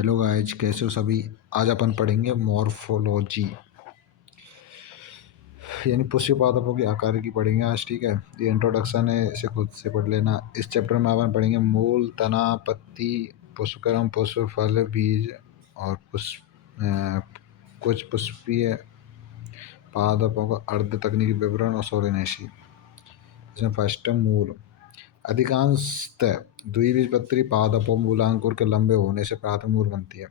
Hello guys, कैसे हो सभी। आज अपन पढ़ेंगे मॉर्फोलॉजी, यानी पुष्प पादपों के आकार की पढ़ेंगे आज। ठीक है, ये इंट्रोडक्शन है, इसे खुद से पढ़ लेना। इस चैप्टर में अपन पढ़ेंगे मूल, तना, पत्ती, पुष्पक्रम, पुष्प, फल, बीज और कुछ पुष्पीय पादपों का अर्ध तकनीकी विवरण और सोलेनेसी। इसमें फर्स्ट है मूल। अधिकांशतः द्विबीजपत्री पादपों मूलांकुर के लंबे होने से प्राथमिक मूल बनती है।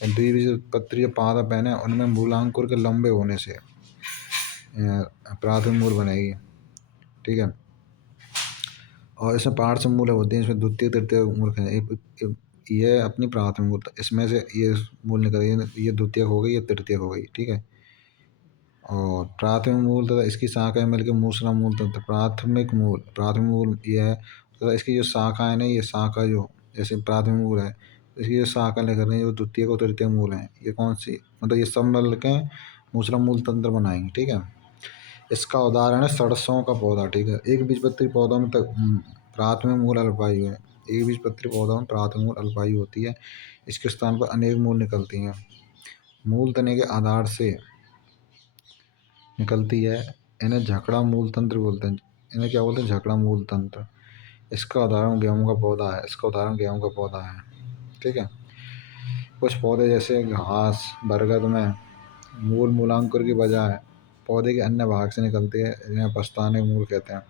द्विबीजपत्री जो पादप है ना, उनमें मूलांकुर के लंबे होने से प्राथमिक मूल बनेगी। ठीक है, और इसमें पार्श्व मूल होते हैं, इसमें द्वितीय तृतीय मूल ये अपनी प्राथमिक मूल, इसमें से ये मूल निकल गई, ये द्वितीय हो गई, ये तृतीय हो गई। ठीक है, और प्राथमिक मूल तथा इसकी शाखाएं मिलकर मूसला मूल तथा प्राथमिक मूल ये है तथा इसकी जो शाखा है ना, ये शाखा जो जैसे प्राथमिक मूल है, इसकी जो शाखा लेकर रहे हैं, जो द्वितीय को तृतीय मूल है, ये कौन सी, मतलब ये सब मिल के मूसला मूल तंत्र बनाएंगे। ठीक है, इसका उदाहरण है सरसों का पौधा। ठीक है, एक बीजपत्री पौधों में प्राथमिक मूल अल्पायु है। एक बीजपत्री पौधों में प्राथमिक मूल अल्पायु होती है, इसके स्थान पर अनेक मूल निकलती हैं। मूल तने के आधार से निकलती है, इन्हें झकड़ा मूल तंत्र बोलते हैं। इन्हें क्या बोलते हैं? झकड़ा मूल तंत्र। इसका उदाहरण गेहूं का पौधा है। ठीक है, कुछ पौधे जैसे घास, बरगद में मूल मूलांकुर की बजाय पौधे के अन्य भाग से निकलती है, जिन्हें अपस्थानिक मूल कहते हैं।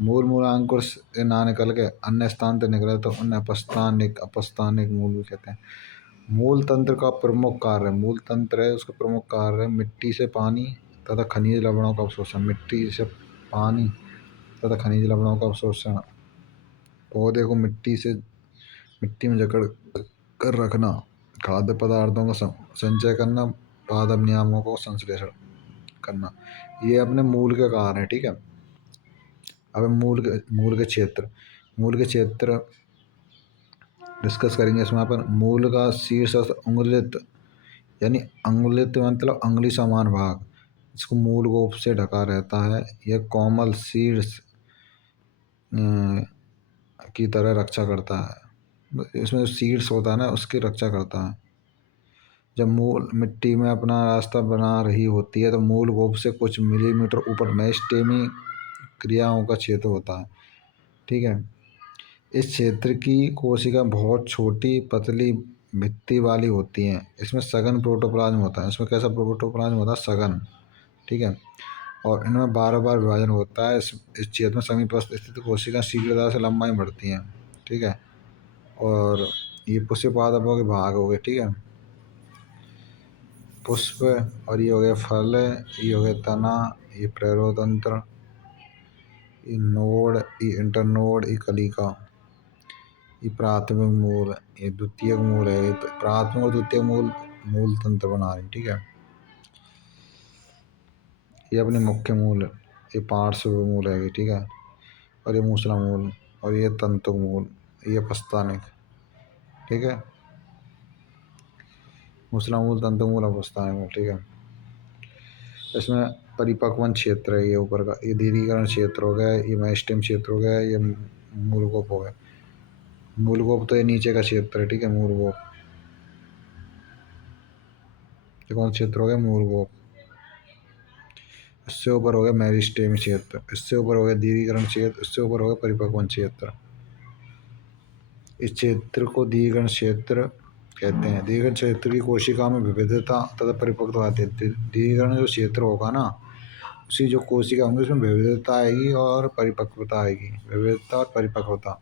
मूल मूलांकुर से ना निकल के अन्य स्थान से निकले तो उन्हें अपस्थानिक मूल भी कहते हैं। मूल तंत्र का प्रमुख कार्य, मूल तंत्र है उसका प्रमुख कार्य है मिट्टी से पानी तथा खनिज लवणों का अवशोषण। मिट्टी से पानी तथा खनिज लवणों का अवशोषण, पौधे को मिट्टी में जकड़ कर रखना, खाद्य पदार्थों का संचय करना, पादप नियामकों को संश्लेषण करना, ये अपने मूल के कार्य है। ठीक है, अब मूल के क्षेत्र डिस्कस करेंगे। इसमें अपन मूल का शीर्ष अंगुलित, यानी अंगुलित मतलब अंगुली समान भाग, इसको मूल गोप से ढका रहता है। यह कोमल शीर्ष की तरह रक्षा करता है। इसमें जो शीर्ष होता है ना, उसकी रक्षा करता है। जब मूल मिट्टी में अपना रास्ता बना रही होती है तो मूल गोप से कुछ मिलीमीटर ऊपर मेरिस्टेमी क्रियाओं का क्षेत्र होता है। ठीक है, इस क्षेत्र की कोशिका बहुत छोटी पतली भित्ति वाली होती हैं। इसमें सघन प्रोटोप्लाज्म होता है। इसमें कैसा प्रोटोप्लाज्म होता है? सघन। ठीक है, और इनमें बार बार विभाजन होता है। इस क्षेत्र में समीपस्थ स्थित कोशिका शीघ्रता से लंबाई बढ़ती हैं। ठीक है, और ये पुष्प पादपों के भाग हो गए। ठीक है, पुष्प, और ये हो गया फल, ये हो गया तना, ये प्रेरोतंत्र, ये नोड, ये इंटरनोड, ये कलिका, ये प्राथमिक मूल, ये द्वितीयक मूल है। ये प्राथमिक और द्वितीयक मूल तंत्र बना रहे हैं। ठीक है, ये अपने मुख्य मूल, ये पार्श्व मूल है। ठीक है, और ये मूसला मूल, और ये तंतु मूल, ये अपस्थानिक। ठीक है, मूसला मूल, तंतु मूल, अपस्थानिक मूल। ठीक है, इसमें परिपक्वन क्षेत्र है, ये ऊपर का, ये दीर्घीकरण क्षेत्र हो गया, ये मेरिस्टेम क्षेत्र हो गया, ये मूलगोप हो गया। मूलगोप तो ये नीचे का क्षेत्र है। ठीक है, मूलगोप, ये कौन क्षेत्र हो गया? मूलगोप। इससे ऊपर हो गया मेरिस्टेम क्षेत्र, इससे ऊपर हो गया दीर्घीकरण क्षेत्र, इससे ऊपर हो गया परिपक्वन क्षेत्र। इस क्षेत्र को दीर्घीकरण क्षेत्र कहते हैं। दीर्घीकरण क्षेत्र की कोशिका में विविधता तथा परिपक्वता आती है। दीर्घीकरण जो क्षेत्र होगा ना, उसकी जो कोशिका होंगी उसमें विविधता आएगी और परिपक्वता आएगी। विविधता और परिपक्वता,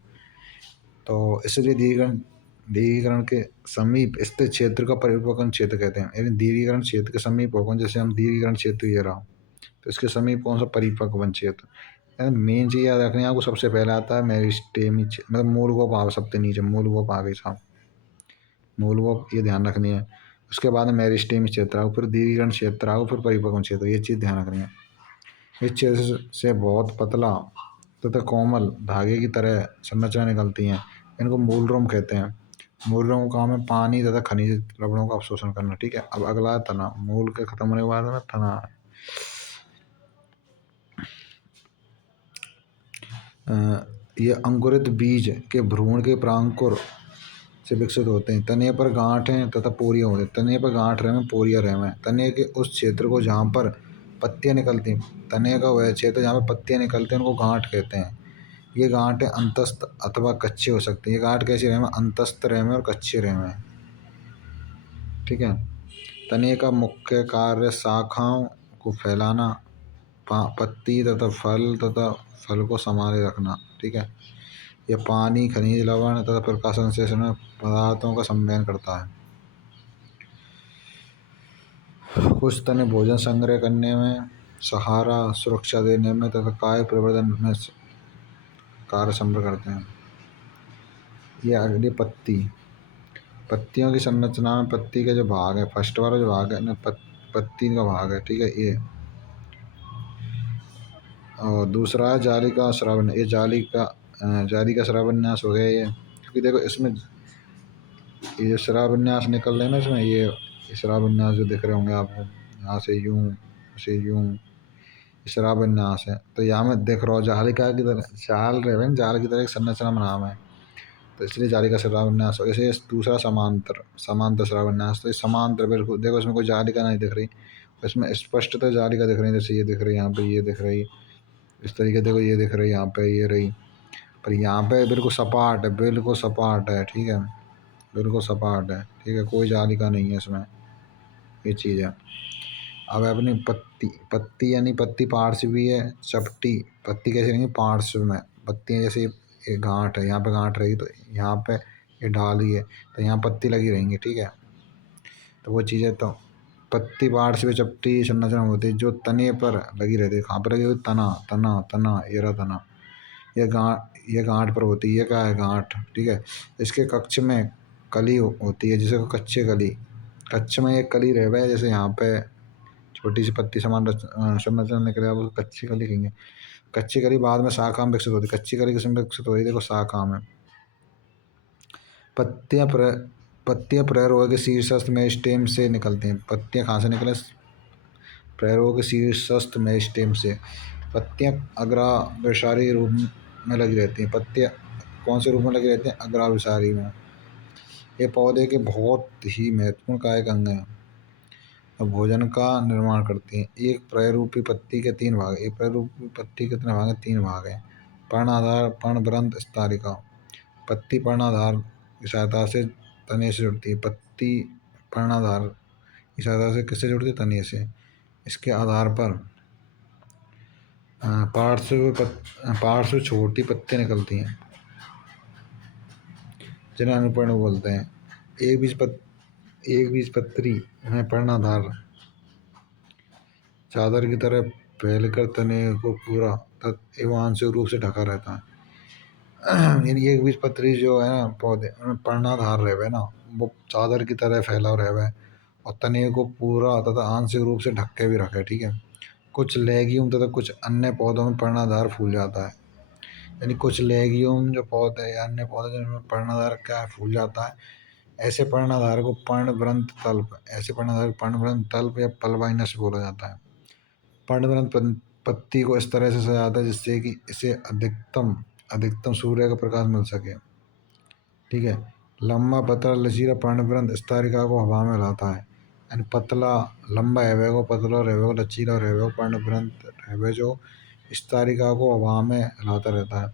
तो इसलिए दीर्घीकरण के समीप स्थित क्षेत्र का परिपक्वन क्षेत्र कहते हैं। यानी दीर्घीकरण क्षेत्र के समीप होगा, जैसे हम दीर्घीकरण क्षेत्र ये रहा, तो इसके समीप कौन सा? परिपक्वन क्षेत्र। यानी मेन चीज़ याद रखनी है आपको, सबसे पहले आता है मेरिस्टेमी, मतलब मूलगोप आ सबसे नीचे, मूलगोप आ गई साहब, मूलगोप, ये ध्यान रखनी है। उसके बाद में मेरिस्टेमी क्षेत्र आओ, फिर दीर्घीकरण क्षेत्र आओ, फिर परिपक्वन क्षेत्र, ये चीज़ ध्यान रखनी है। इस क्षेत्र से बहुत पतला तथा कोमल धागे की तरह संरचना निकलती हैं। इनको मूलरोम कहते हैं। मूलरोम का काम है पानी तथा खनिज लवणों का अवशोषण करना। ठीक है, अब अगला है तना। मूल के खत्म होने के बाद में तना है। ये अंकुरित बीज के भ्रूण के प्रांकुर से विकसित होते हैं। तने पर गांठें तथा पोरियां होती हैं। तने पर गांठ रहें, पोरियां रहें। तने के उस क्षेत्र को जहाँ पर पत्तियां निकलती हैं, तने का वह क्षेत्र जहाँ पर पत्तियां निकलती हैं, उनको गांठ कहते हैं। ये गांठें अंतस्थ अथवा कच्चे हो सकती हैं। ये गांठ कैसी रहें? अंतस्थ रहें और कच्चे रहें। ठीक है। तने का मुख्य कार्य शाखाओं को फैलाना, पत्ती तथा फल को संभाले रखना। ठीक है। यह पानी, खनिज लवण तथा प्रकाश संश्लेषण में पदार्थों का संवहन करता है। कुछ तने भोजन संग्रह करने में, सहारा, सुरक्षा देने में तथा काय प्रवर्धन में कार्य संग्रह करते हैं। ये अगली पत्ती, पत्तियों की संरचना में पत्ती के जो भाग है, फर्स्ट वाला जो भाग है ना, पत्ती का भाग है। ठीक है। ये और दूसरा है जाली का श्रावण। ये जाली का श्रावन्यास हो गया ये, क्योंकि देखो इसमें ये श्रावन्यास निकल रहे हैं ना इसमें, ये श्रावन्यास जो दिख रहे होंगे आपको, यहाँ से यूं से यूं, श्रावन्यास है। तो यहाँ में देख रहा हो जालिका की तरह जाल रहे, जाल की तरह एक संरचना में नाम है, तो इसलिए जाली का श्रावन्यास। जैसे दूसरा समांतर श्रावन्यास, तो ये समांतर, बिल्कुल देखो इसमें कोई जालिका नहीं दिख रही, इसमें स्पष्ट तो जालिका दिख रही है। जैसे ये दिख रही है यहाँ पे, ये दिख रही इस तरीके, देखो ये दिख रही यहाँ पे, ये रही, पर यहाँ पे बिल्कुल सपाट है, बिल्कुल सपाट है। ठीक है, बिल्कुल सपाट है। ठीक है, कोई जालिका नहीं है इसमें, ये चीज़ है। अब अपनी पत्ती यानी पत्ती पार्श्व भी है, चपटी। पत्ती कैसे रहेंगी? पार्श्व में पत्तियाँ, जैसे ये गांठ है, यहाँ पे गांठ रहेगी तो यहाँ पे ये डाली है तो यहाँ पत्ती लगी रहेंगी। ठीक है, तो वो चीज़ है। तो पत्ती पार्श्व चपटी संरचना होती है जो तने पर लगी रहती है। कहाँ पर लगी हुई? तना तना तना, ये रहा तना। ये गांठ पर होती है। ये क्या है? गांठ। ठीक है। इसके कक्ष में कली होती है, जिसे कच्चे कली, कच्छ में एक कली रह है, जैसे यहाँ पे छोटी सी पत्ती समान संरचना निकले, आप उसको कच्ची कली कहेंगे। कच्ची कली बाद में शाखा में विकसित होती है। कच्ची कली किसमें विकसित होती है? देखो शाखा में। पत्तियां प्ररोग के शीर्षस्थ में स्टेम से निकलती हैं। पत्तियां कहाँ से निकले? प्ररोग के शीर्षस्थ में स्टेम से। पत्तियां अग्राभिसारी रूप में लगी रहती हैं। पत्तियां कौन से रूप में लगी रहती हैं? अग्राभिसारी में। ये पौधे के बहुत ही महत्वपूर्ण कायिक अंग हैं और भोजन का निर्माण करती हैं। एक प्ररूपी पत्ती के 3 भाग। एक प्ररूपी पत्ती के कितने भाग हैं? 3 भाग हैं। पर्णाधार, पर्णवृंत, स्तरिका। पत्ती पर्णाधार की सहायता से तने से जुड़ती है। पत्ती पर्णाधार की सहायता से किससे जुड़ती है? तने से। इसके आधार पर पार्श्व छोटी पत्तियां निकलती हैं, जिन्हें अनुपर्ण बोलते हैं। एक बीज पत्री में पर्णाधार चादर की तरह फैलकर तने को पूरा एवं आंशिक रूप से ढका रहता है। यानी एक बीजपत्री जो है ना पौधे, उनमें पर्णाधार रहे ना, वो चादर की तरह फैला रहे और तने को पूरा तथा आंशिक रूप से ढक के भी रखे। ठीक है। कुछ लेगियम तथा कुछ अन्य पौधों में पर्णाधार फूल जाता है। यानी कुछ लेगियम जो पौधे या अन्य पौधे जिनमें पर्णाधार क्या है? फूल जाता है। ऐसे पर्णाधार को पर्णवृंत तल्प या पल्वाइनस बोला जाता है। पर्णवृंत पत्ती को इस तरह से सजाता है जिससे कि इसे अधिकतम सूर्य का प्रकाश मिल सके। ठीक है। लंबा पतला लचीला पर्णवृंत स्तरिका को हवा में हिलाता है। यानी पतला लंबा है वो, पतला रहे वो, लचीला रहे वो, पर्णवृंत रहे जो स्तरिका को हवा में हिलाता रहता है,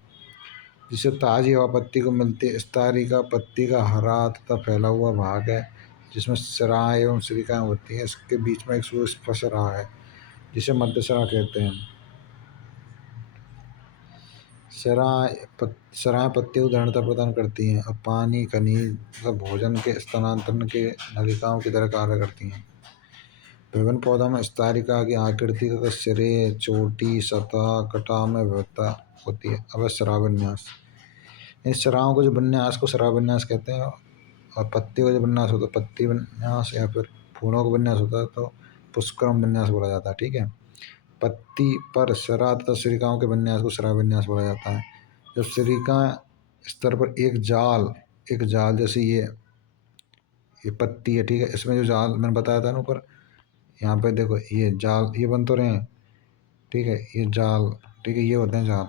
जिससे ताज़ी हवा पत्ती को मिलती है। स्तरिका पत्ती का हरा तथा फैला हुआ भाग है जिसमें सिराएं एवं सिलिकाएं होती हैं। इसके बीच में एक सुस्पष्ट रहा है जिसे मध्यसरा कहते हैं। सराएं पत्तियों को दृढ़ता प्रदान करती हैं और पानी, खनिज तथा भोजन के स्थानांतरण के नलिकाओं की तरह कार्य करती हैं। विभिन्न पौधों में स्तरिका की आकृति तथा सिरे, चोटी, सतह, कटा में विविधता होती है। अब श्रावन्यास, इन सिराओं को जो विन्यास को श्रावन्यास कहते हैं और पत्ती का जो विन्यास होता है पत्ती विन्यास, या फिर फूलों का विन्यास होता है तो पुष्करम विन्यास बोला जाता है। ठीक है। पत्ती पर सिरा तथा सिरिकाओं के विन्यास को श्रावन्यास बोला जाता है। जब सिरिका स्तर पर एक जाल जैसे ये पत्ती है। ठीक है। इसमें जो जाल मैंने बताया था ना ऊपर, यहाँ पे देखो ये जाल, ये बन तो रहे हैं। ठीक है, ये जाल। ठीक है, ये होते हैं जाल।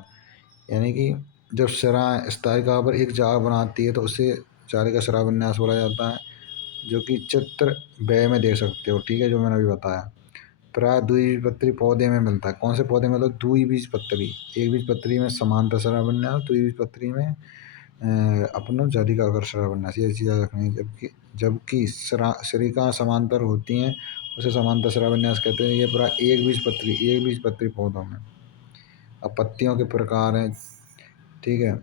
यानी कि जब सिरा स्तरिका पर एक जाल बनाती है तो उससे जाली का शिराविन्यास बोला जाता है, जो कि चित्र ब में देख सकते हो, ठीक है, जो मैंने अभी बताया। प्राय द्विबीजपत्री पौधे में मिलता है। कौन से पौधे में? मतलब द्विबीजपत्री। एक बीजपत्री में समांतर शिराविन्यास, द्विबीजपत्री में अपना जाली का आकर शिराविन्यास, ये चीज़ याद रखनी है। जबकि जबकि सिरिका समांतर होती हैं उसे समांतर शिराविन्यास कहते हैं। ये प्राय एक बीजपत्री पौधों में। अब पत्तियों के प्रकार हैं, ठीक है।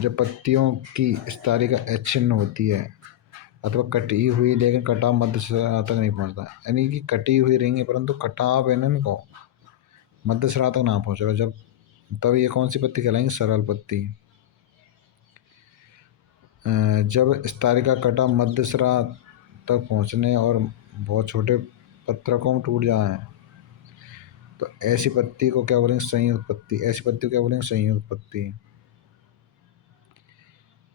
जब पत्तियों की स्तरिका अचिन्ह होती है अथवा कटी हुई, लेकिन कटाव मध्य सिरा तक नहीं पहुंचता, यानी कि कटी हुई रहेंगी परंतु कटाव है ना इनको मध्य सिरा तक ना पहुंचेगा, जब तब ये कौन सी पत्ती कहलाएंगी? सरल पत्ती। जब स्तरिका कटा मध्य सिरा तक पहुंचने और बहुत छोटे पत्रकों में टूट जाए तो ऐसी पत्ती को क्या बोलेंगे? संयुक्त पत्ती। ऐसी पत्ती को क्या बोलेंगे? संयुक्त पत्ती।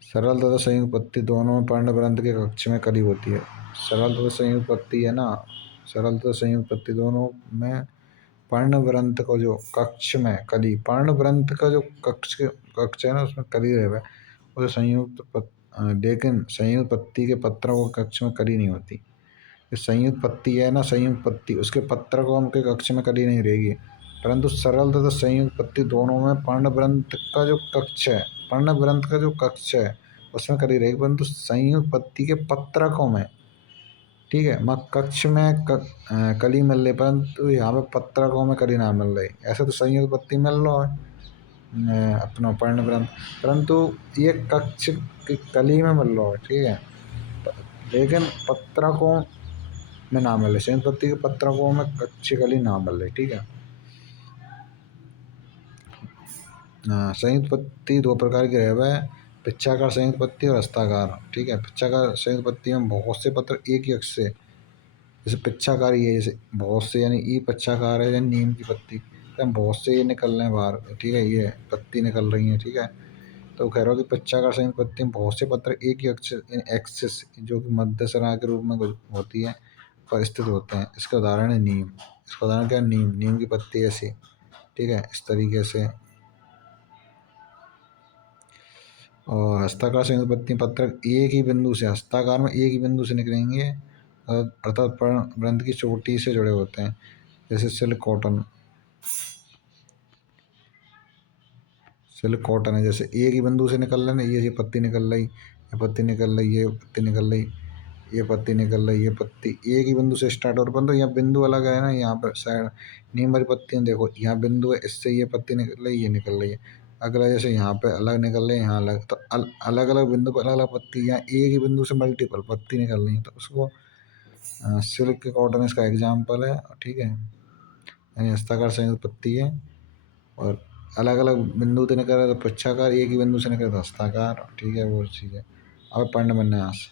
सरल तथा संयुक्त पत्ती दोनों में पर्णवृंत के कक्ष में कली होती है। सरल तथा संयुक्त पत्ती है ना, सरल तथा संयुक्त पत्ती दोनों में पर्णवृंत को जो कक्ष में कली, पर्णवृंत का जो कक्ष है ना उसमें कली रहे उसे लेकिन संयुक्त पत्ती के पत्रों को कक्ष में कली नहीं होती। संयुक्त पत्ती है ना, संयुक्त पत्ती, उसके पत्रकों के कक्ष में कली नहीं रहेगी, परंतु सरल तथा संयुक्त पत्ती दोनों में पर्णवृंत का जो कक्ष है, पर्णवृंत का जो कक्ष है उसमें कली रहेगी, परंतु संयुक्त पत्ती के पत्रकों में, ठीक है, कक्ष में कली मिल रही, परंतु यहाँ पे पत्रकों में कली ना मिल रही। ऐसे तो संयुक्त पत्ती मिल रहा है अपना पर्णवृंत, परंतु ये कक्ष की कली में मिल रहा है, ठीक है, लेकिन पत्रकों में ना मिले, संयुक्त पत्ती के पत्रकों में कच्ची कली ना मिले, ठीक है। संयुक्त पत्ती दो प्रकार की है, पिच्छाकार संयुक्त पत्ती और हस्ताकार, ठीक है। पिच्छाकार संयुक्त पत्ती में बहुत से पत्र एक ही अक्ष से, जैसे पिच्छाकारी है, जैसे बहुत से, यानी ई पिच्छाकार है, यानी नीम की पत्ती, तो बहुत से ये निकल रहे हैं बाहर, ठीक है, ये पत्ती निकल रही है, ठीक है। तो कह रहा हूँ कि पिच्छाकार संयुक्त पत्ती में बहुत से पत्र एक ही अक्ष एक्सिस जो कि मध्य सरा के रूप में होती है पर स्थित होते हैं। इसका उदाहरण है नीम। इसका उदाहरण क्या है? नीम। नीम की पत्ती ऐसी, ठीक है, इस तरीके से। और हस्ताकार संयुक्त पत्ती पत्रक एक ही बिंदु से, हस्ताकार में एक ही बिंदु से निकलेंगे, अर्थात पर्णवृंत की चोटी से जुड़े होते हैं, जैसे सिल्क कॉटन। सिल्क कॉटन है, जैसे एक ही बिंदु से निकल रहे हैं, ये पत्ती निकल रही, ये पत्ती निकल रही, ये पत्ती निकल रही, ये पत्ती निकल रही, ये पत्ती एक ही बिंदु से स्टार्ट, और परंतु यहाँ बिंदु अलग है ना, यहाँ पर साइड नीम वाली पत्तियाँ देखो, यहाँ बिंदु है, इससे ये पत्ती निकल रही, ये निकल रही है। अगला जैसे यहाँ पे अलग निकल रही है, यहाँ अलग, तो अलग अलग बिंदु पर अलग अलग पत्ती, यहाँ एक ही बिंदु से मल्टीपल पत्ती निकल रही है, तो उसको सिल्क कॉटन इसका एग्जाम्पल है, ठीक है, यानी हस्ताकार संयुक्त पत्ती है। और अलग अलग बिंदु से निकल रहा है तो पुच्छाकार, एक ही बिंदु से निकले तो हस्ताकार, ठीक है, वो चीज़ है। अब पर्णविन्यास,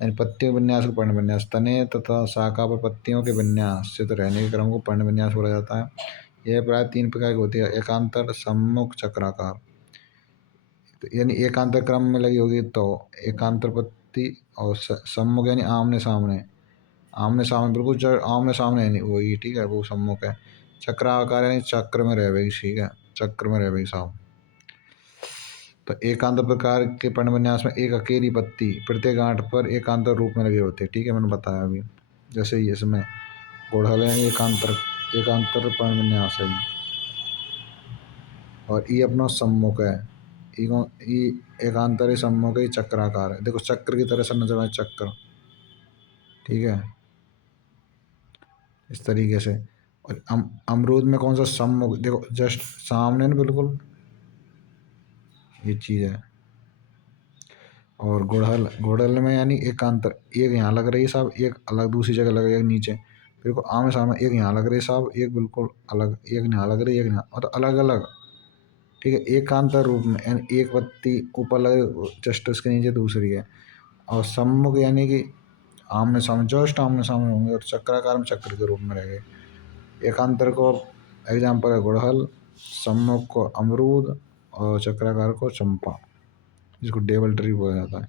यानी पत्तियों के विन्यास को पर्णविन्यास। तने तथा शाखा पर पत्तियों के विन्यास स्थित रहने के क्रम को पर्णविन्यास बोला जाता है। यह प्राय तीन प्रकार की होती है, एकांतर, सम्मुख, चक्राकार। तो यानी एकांतर क्रम में लगी होगी तो एकांतर पत्ती, और सम्मुख यानी आमने सामने, आमने सामने बिल्कुल जो आमने सामने है नहीं वही, ठीक है, वो सम्मुख है। चक्राकार यानी चक्र में रह गई, ठीक है, चक्र में रह गई साहब। तो एकांतर प्रकार के पर्णविन्यास में एक अकेली पत्ती प्रत्येक गांठ पर एकांतर रूप में लगे होते हैं, ठीक है, मैंने बताया अभी। जैसे ये इसमें गुड़हल है, एकांतर एकांतर पर्णविन्यास है, और ये अपना सम्मुख है, ये एकांतर ही सम्मुख है, चक्राकार है, देखो चक्र की तरह से नजर आए, चक्र, ठीक है, इस तरीके से। और अमरूद में कौन सा सम्मुख, देखो जस्ट सामने ना बिल्कुल, ये चीज़ है। और गुड़हल, गुड़हल में यानी एकांतर, एक यहाँ लग रही है साहब, एक अलग दूसरी जगह लग रही है, एक नीचे बिल्कुल आमने सामने, एक यहाँ लग रही है साहब, एक बिल्कुल अलग, एक यहाँ लग रही है, एक यहाँ, मतलब अलग अलग, ठीक है, एकांतर रूप में, यानी एक पत्ती ऊपर लगे जस्ट उसके नीचे दूसरी है। और सम्मुख यानी कि आमने सामने, जस्ट आमने सामने होंगे, और चक्राकार में चक्र के रूप में रहेंगे। एकांतर को एग्जाम्पल है गुड़हल, सम्मुख को अमरूद, और चक्राकार को चंपा, जिसको डेबल ट्री बोला जाता है।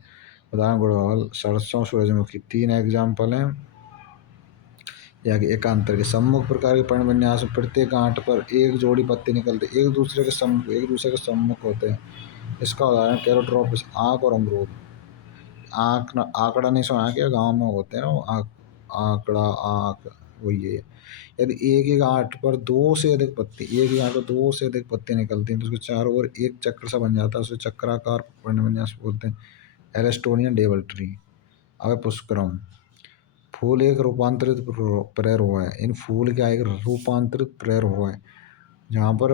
उदाहरण गुड़हल, सरसों, सूरजमुखी, तीन एग्जाम्पल हैं। या कि एकांतर के सम्मुख प्रकार के पर्णविन्यास में प्रत्येक गांठ पर एक जोड़ी पत्ती निकलते, एक दूसरे के सम्मुख होते हैं, इसका उदाहरण कैरोट्रोपिस, आँख और अमरूद। आँख ना, आंकड़ा नहीं सुना क्या, गाँव में होते हैं ना वो आंकड़ा, आँख, वही है। यदि एक एक आंट पर दो से अधिक पत्ती, एक ही आंट पर दो से अधिक पत्ती निकलती हैं तो उसके चारों ओर एक चक्र सा बन जाता है, उसे चक्राकार विन्यास बोलते हैं। एलेस्टोनियन डेवल ट्री। अब पुष्करम। फूल एक रूपांतरित प्ररोह है। इन फूल का एक रूपांतरित प्ररोह है जहाँ पर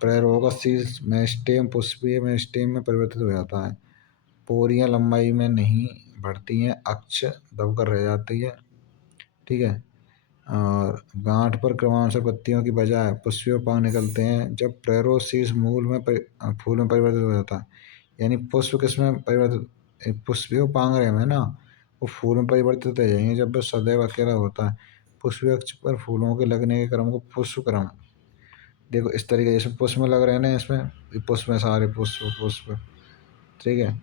प्ररोह का शीर्ष मेरिस्टेम पुष्पीय मेरिस्टेम में परिवर्तित हो जाता है। पोरियां लंबाई में नहीं बढ़ती हैं, अक्ष दबकर रह जाती है, ठीक है। और गांठ पर क्रमानुसार पत्तियों की बजाय पुष्पीय पांग निकलते हैं जब प्ररोह शीर्ष मूल में फूल में परिवर्तित हो जाता है। यानी पुष्प किस में परिवर्तित, पुष्पीय पांग रहे हैं ना, वो फूल में परिवर्तित हो जाएंगे जब वह सदैव अकेला होता है। पुष्पीय अक्ष पर फूलों के लगने के क्रम को पुष्प क्रम, देखो इस तरीके जैसे पुष्प में लग रहे हैं ना, इसमें ये पुष्प में सारे पुष्प पुष्प, ठीक है।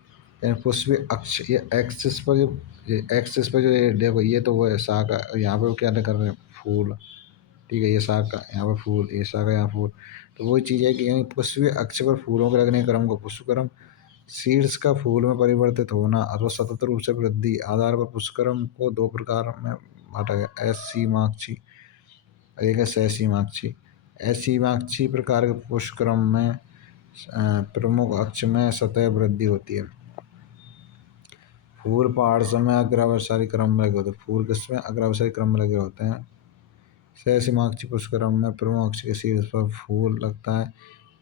यानी पुष्पीय अक्ष, ये एक्सिस पर जो, ये एक्सिस पर जो ये देखो, ये तो वो है शाखा, यहाँ पे वो क्या कर रहे हैं, फूल, ठीक है। ये शाखा यहाँ पर फूल, ये शाखा यहाँ फूल। तो वही चीज़ है कि यानी पुष्पीय अक्ष पर फूलों के लगने के क्रम को पुष्पक्रम, शीर्ष का फूल में परिवर्तित होना अथवा सतत रूप से वृद्धि आधार पर पुष्पक्रम को दो प्रकार में बांटा गया, असीमाक्षी, एक है सहसीमाक्षी। असीमाक्षी प्रकार के पुष्पक्रम में प्रमुख अक्ष में सतह वृद्धि होती है। फूल पहाड़ समय अग्रावसारी क्रम में लगे होते हैं, फूल किसमें अग्रावसारी क्रम में लगे होते हैं। सहसीमाक्षी पुष्पक्रम में प्रमुख अक्ष के शीर्ष पर फूल लगता है,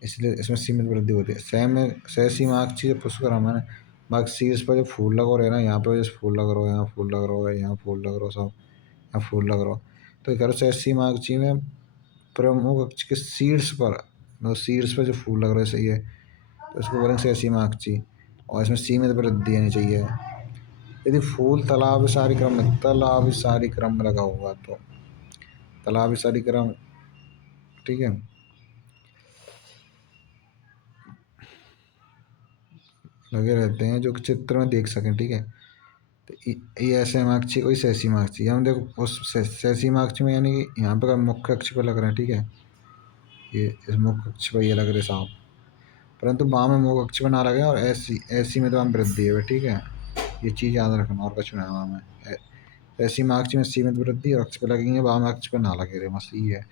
इसलिए इसमें सीमित वृद्धि होती है। सहसीमाक्षी जो पुष्पक्रम है ना, बाकी शीर्ष पर जो फूल लगा रहे ना, यहाँ पे जैसे फूल लग रहा है, यहाँ फूल लग रहा है, यहाँ फूल लग रहा है, सब यहाँ फूल लग रहा है। तो कह रहे सहसीमाक्षी में प्रमुख अक्ष के शीर्ष पर, मतलब शीर्ष पर जो फूल लग रहा है, सही है, तो इसको बोलेंगे सहसीमाक्षी। और इसमें सीमित वृद्धि आनी चाहिए। यदि फूल तालाबसारी क्रम में, तालाबसारी क्रम में लगा हुआ तो तालाबसारी क्रम, ठीक है, लगे रहते हैं जो कि चित्र में देख सकें, ठीक है। तो ये ऐसे मार्क्सी कोई सैसी मार्क्सी, हम देखो उस सैसी मार्क्सी में यानी कि यहाँ पर मुख्य अक्ष पर लग रहे हैं, ठीक है। ये इस मुख्य अक्ष पर ये लग रहे साहब, परंतु बाम में मुख्य अक्ष पर ना लगे, और ऐसी ऐसी में तो हम वृद्धि है, ठीक है। ये चीज़ याद रखना, और कुछ नहीं है हमें। ऐसी मार्क्स में सीमित वृद्धि और अक्ष पर लगेंगे, बाम अक्ष पर ना लगे रहे, बस ये है।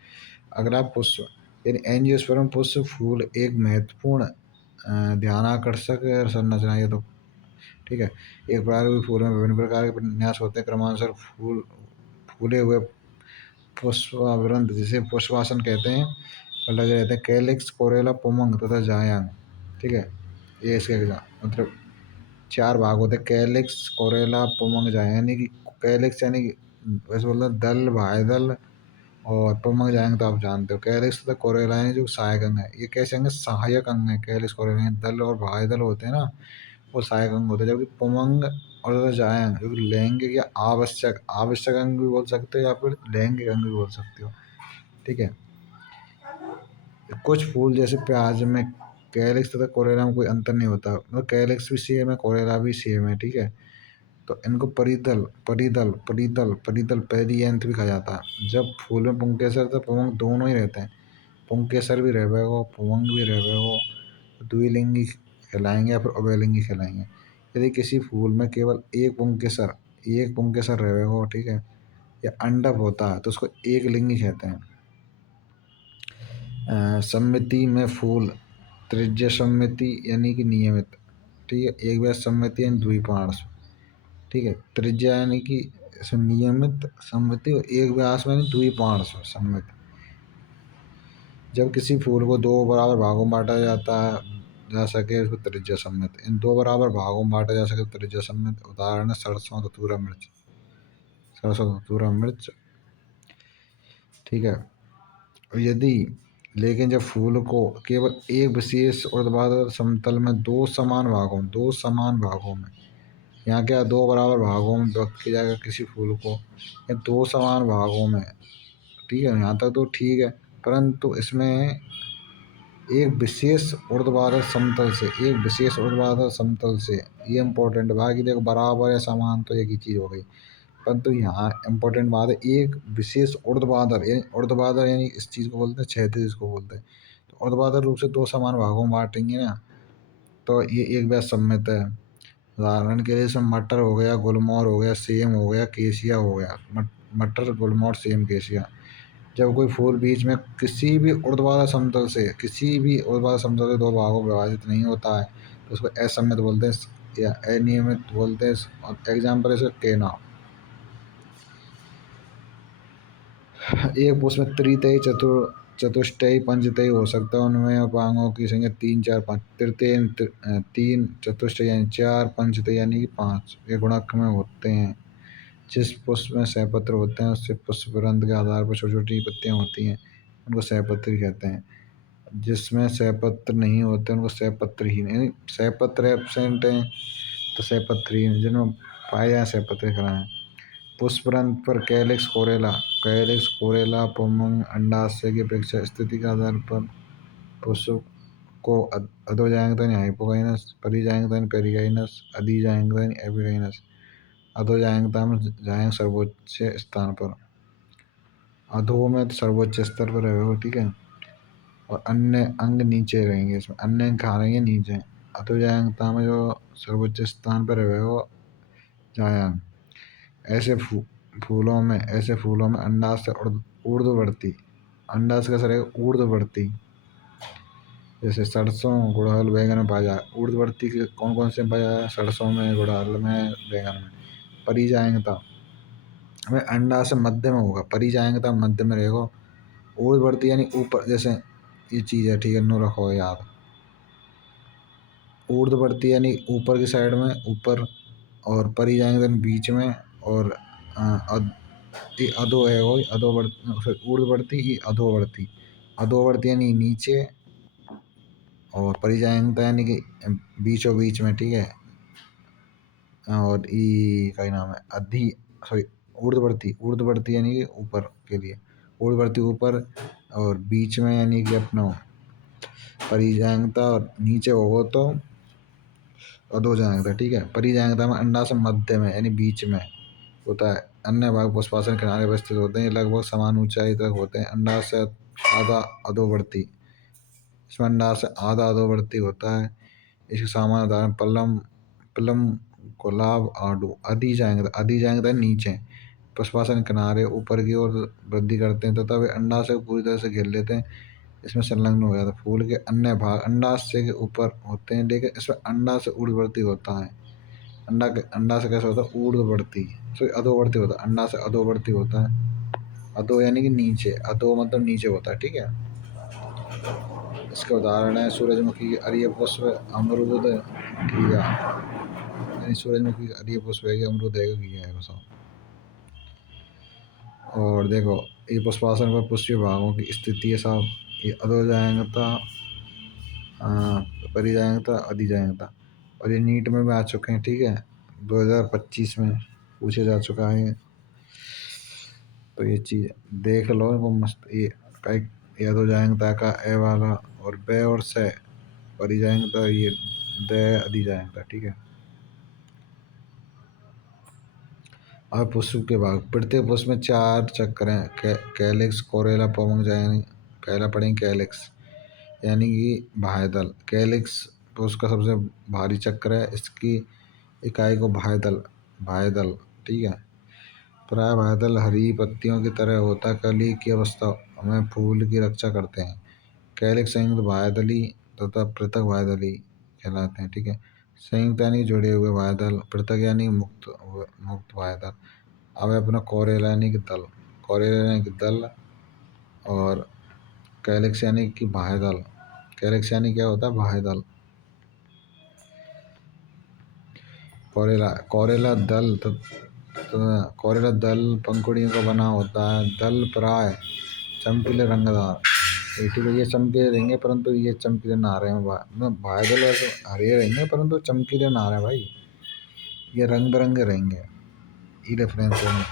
अगला पुष्प, यानी एंजियोस्पर्म पुष्प फूल एक महत्वपूर्ण ध्यानाकर्षक संरचना है, तो ठीक है। एक प्रकार के फूल में विभिन्न प्रकार के विन्यास होते हैं, क्रमानुसार फूल फूले हुए पुष्पावृंत जिसे पुष्पासन कहते हैं और लगे रहते हैं। कैलिक्स, कोरेला, पुमंग तथा जायंग, ठीक है। ये इसके मतलब चार भाग होते हैं, कैलिक्स, कोरेला, पुमंग, जायंग। यानी कि कैलिक्स यानी कि वैसे बोलते हैं दल, भाई और पुमंग जाएंगे तो आप जानते हो। कैलिक्स तथा कोरेला यानी जो सहायक अंग है, ये कैसे अंग है, सहायक अंग है। कैलिक्स कोरेला दल और भाई दल होते हैं ना, वो सहायक अंग होते हैं। जबकि पुमंग और तथा जायंग जो कि लैंगिक या आवश्यक, आवश्यक अंग भी बोल सकते हो या फिर लैंगिक अंग भी बोल सकते हो, ठीक है। कुछ फूल जैसे प्याज में कैलिक्स तथा कोरेला में कोई अंतर नहीं होता, मतलब कैलिक्स भी सेम है, कोरेला भी सेम है, ठीक है। तो इनको परिदल परिदल परिदल परिदल पेरियंथ भी कहा जाता है। जब फूल में पुंकेसर तो पुमंग दोनों ही रहते हैं, पुंकेसर भी रहे हो, पुमंग भी रहे हो, द्विलिंगी कहलाएंगे या फिर उभयलिंगी कहलाएंगे। यदि किसी फूल में केवल एक पुंकेसर रहे हो, ठीक है, या अंडक होता है तो उसको एक लिंगी कहते हैं। सम्मिति में फूल त्रिज्य सम्मिति यानी कि नियमित, ठीक है। एक व्यास सम्मिति यानी द्विपार्श्व, ठीक है। त्रिज्या यानी कि नियमित सम्मिति, और एक व्यास में द्विपार्श्व सम्मिति। जब किसी फूल को दो बराबर भागों में बांटा जा सके उसको त्रिज्या सम्मित, इन दो बराबर भागों में बांटा जा सके तो त्रिज्या सम्मित। उदाहरण है सरसों धतूरा मिर्च, सरसों धतूरा मिर्च, ठीक है। और यदि लेकिन जब फूल को केवल एक विशेष ऊर्ध्वाधर समतल में दो समान भागों में, यहाँ क्या दो बराबर भागों में व्यक्त किया जाएगा किसी फूल को, या दो समान भागों में, ठीक है, यहाँ तक तो ठीक है। परंतु इसमें एक विशेष ऊर्ध्वाधर समतल से, एक विशेष ऊर्ध्वाधर समतल से, ये इम्पोर्टेंट बात कि देखो बराबर या समान तो एक ही चीज़ हो गई, परंतु यहाँ इम्पोर्टेंट बात है एक विशेष ऊर्ध्वाधर, यानी इस चीज़ को बोलते हैं क्षैतिज, इसको बोलते हैं। तो ऊर्ध्वाधर रूप से दो समान भागों में बांटेंगे ना, तो ये एक बार सम्मित है। उदाहरण के लिए इसमें मटर हो गया, गुलमोहर हो गया, सेम हो गया, केसिया हो गया। मटर, गुलमोहर, सेम, केसिया। जब कोई फूल बीच में किसी भी ऊर्ध्वाधर समतल से दो भागों में विभाजित नहीं होता है तो उसको असम्मित बोलते हैं या अनियमित बोलते हैं। एग्जाम्पल इसका केना। एक पुष्प में त्रितयी, चतुष्टयी, पंचतयी हो सकता है। उनमें उपांगों की संख्या 3, 4, 5। तृतीय 3, चतुष्टयी यानी 4, पंचतयी यानी कि 5 ये गुणक में होते हैं। जिस पुष्प में सहपत्र होते हैं उससे पुष्परंध्र के आधार पर छोटी छोटी पत्तियां होती हैं, उनको सहपत्री कहते हैं। जिसमें सहपत्र नहीं होते उनको सहपत्रहीन, यानी सहपत्र एब्सेंट हैं तो सहपत्रहीन। जिनमें पाए जाए सहपत्र कराएं। पुष्परंध्र पर कैलिक्स कोरेला पुंमंग अंडाशय की अपेक्षा स्थिति के आधार पर पुष्प को अधोजायंगता यानी हाइपोगाइनस, परिजायंगता यानी पेरिगाइनस, अधिजायंगता यानी एपिगाइनस। अधोजायंगता में जाएंगे सर्वोच्च स्थान पर। अधो में तो सर्वोच्च स्तर पर रहेगा, ठीक है। और अन्य अंग नीचे रहेंगे, इसमें अन्य अंग कहाँ रहेंगे, नीचे। अधोजायंगता में जो सर्वोच्च स्थान पर रहेगा जायांग। ऐसे फूलों में अंडाश से ऊर्ध्ववर्ती, अंडाश कैसे रहेगा, ऊर्ध्ववर्ती। जैसे सरसों, गुड़हल, बैंगन में पाया जाए। ऊर्ध्ववर्ती के कौन कौन से पाया जाए, सरसों में, गुड़हल में, बैंगन में। परिजायंगता में अंडा से मध्य में होगा, परिजायंगता मध्य में रहेगा। ऊर्ध्ववर्ती यानी ऊपर, जैसे ये चीज़ है, ठीक है, नो रखो याद। ऊर्ध्ववर्ती यानी ऊपर की साइड में, ऊपर। और परिजायंगता बीच में। और ये अधो है वो, अधोवर्ती, ऊर्ध्ववर्ती, ये अधोवर्ती। अधोवर्ती यानी नीचे, और परिजायंगता यानी कि बीचों बीच में, ठीक है। और ई का नाम है ऊर्ध्ववर्ती यानी कि ऊपर के लिए, ऊर्ध्ववर्ती ऊपर, और बीच में यानी कि अपना परिजायंगता, और नीचे होगा तो अधोजायंगता, ठीक है। परिजायंगता में अंडा से मध्य में यानी बीच में होता है। अन्य भाग पुष्पासन किनारे पर स्थित होते हैं, ये लगभग समान ऊंचाई तक होते हैं। अंडा से आधा अधोवर्ती, इसमें अंडा से आधा अधोवर्ती होता है। इसके सामान्य उदाहरण पल्लम, प्लम, गुलाब, आड़ू। अधिजायंगता नीचे, पुष्पासन किनारे ऊपर की ओर वृद्धि करते हैं तथा वे अंडा से पूरी तरह से घेर लेते हैं, इसमें संलग्न हो जाता है। फूल के अन्य भाग अंडाशय के ऊपर होते हैं, लेकिन इसमें अंडा से ऊर्ध्ववर्ती होता है। अंडा से कैसे होता है, ऊर्ध्ववर्ती, सॉरी अधोवर्ती होता है। अंडा से अधोवर्ती होता है। अधो यानी कि नीचे, अधो मतलब नीचे होता है, ठीक है। इसके उदाहरण है सूरजमुखी की अरिय पुष्प, अमरूद, घिया। यानी सूरजमुखी की अरिय पुष्प है, अमरूद है, घिया है, बताओ। और देखो, ये पुष्पासन पर पुष्पीय भागों की स्थिति है साहब। ये अधोजायंगता, परिजायंगता, अधिजायंगता। और ये नीट में भी आ चुके हैं, ठीक है, 2025 में पूछे जा चुका है। तो ये चीज़ देख लो, वो मस्त। ये कई, ये अधोजायंगता का ए वाला, और बे और से परिजायंगता, ये दे अधिजायंगता, ठीक है। अब पुष्प के भाग। प्रत्येक पुष्प में 4 चक्र हैं। कैलिक्स, कोरेला, पोमंग, यानी पहला पढ़ेंगे कैलिक्स यानी कि बाह्यदल। कैलिक्स पुष्प का सबसे भारी चक्र है, इसकी इकाई को बाह्यदल, ठीक है। प्राय बाह्यदल हरी पत्तियों की तरह होता है, कली की अवस्था में फूल की रक्षा करते हैं। कैलिक्स संयुक्त बाह्यदली तथा पृथक बाह्यदली कहलाते हैं, ठीक है। संयुक्त यानी जुड़े हुए बाह्यदल, पृथक यानी मुक्त बाह्यदल। अब अपना कोरेला यानी कि दल, कोरेला यानी कि दल, और कैलिक्स यानी कि बाह्यदल। कैलिक्स यानी क्या होता है, बाह्यदल। कोरेला दल पंखुड़ियों का बना होता है। दल प्राय चमकीले रंगदार, ठीक है, ये चमकीले रहेंगे परंतु ये चमकीले ना रहे हैं। बाह्यदल वैसे हरे रहेंगे परंतु चमकीले ना रहे भाई, ये रंग बिरंगे रहेंगे, ये डिफरेंस है।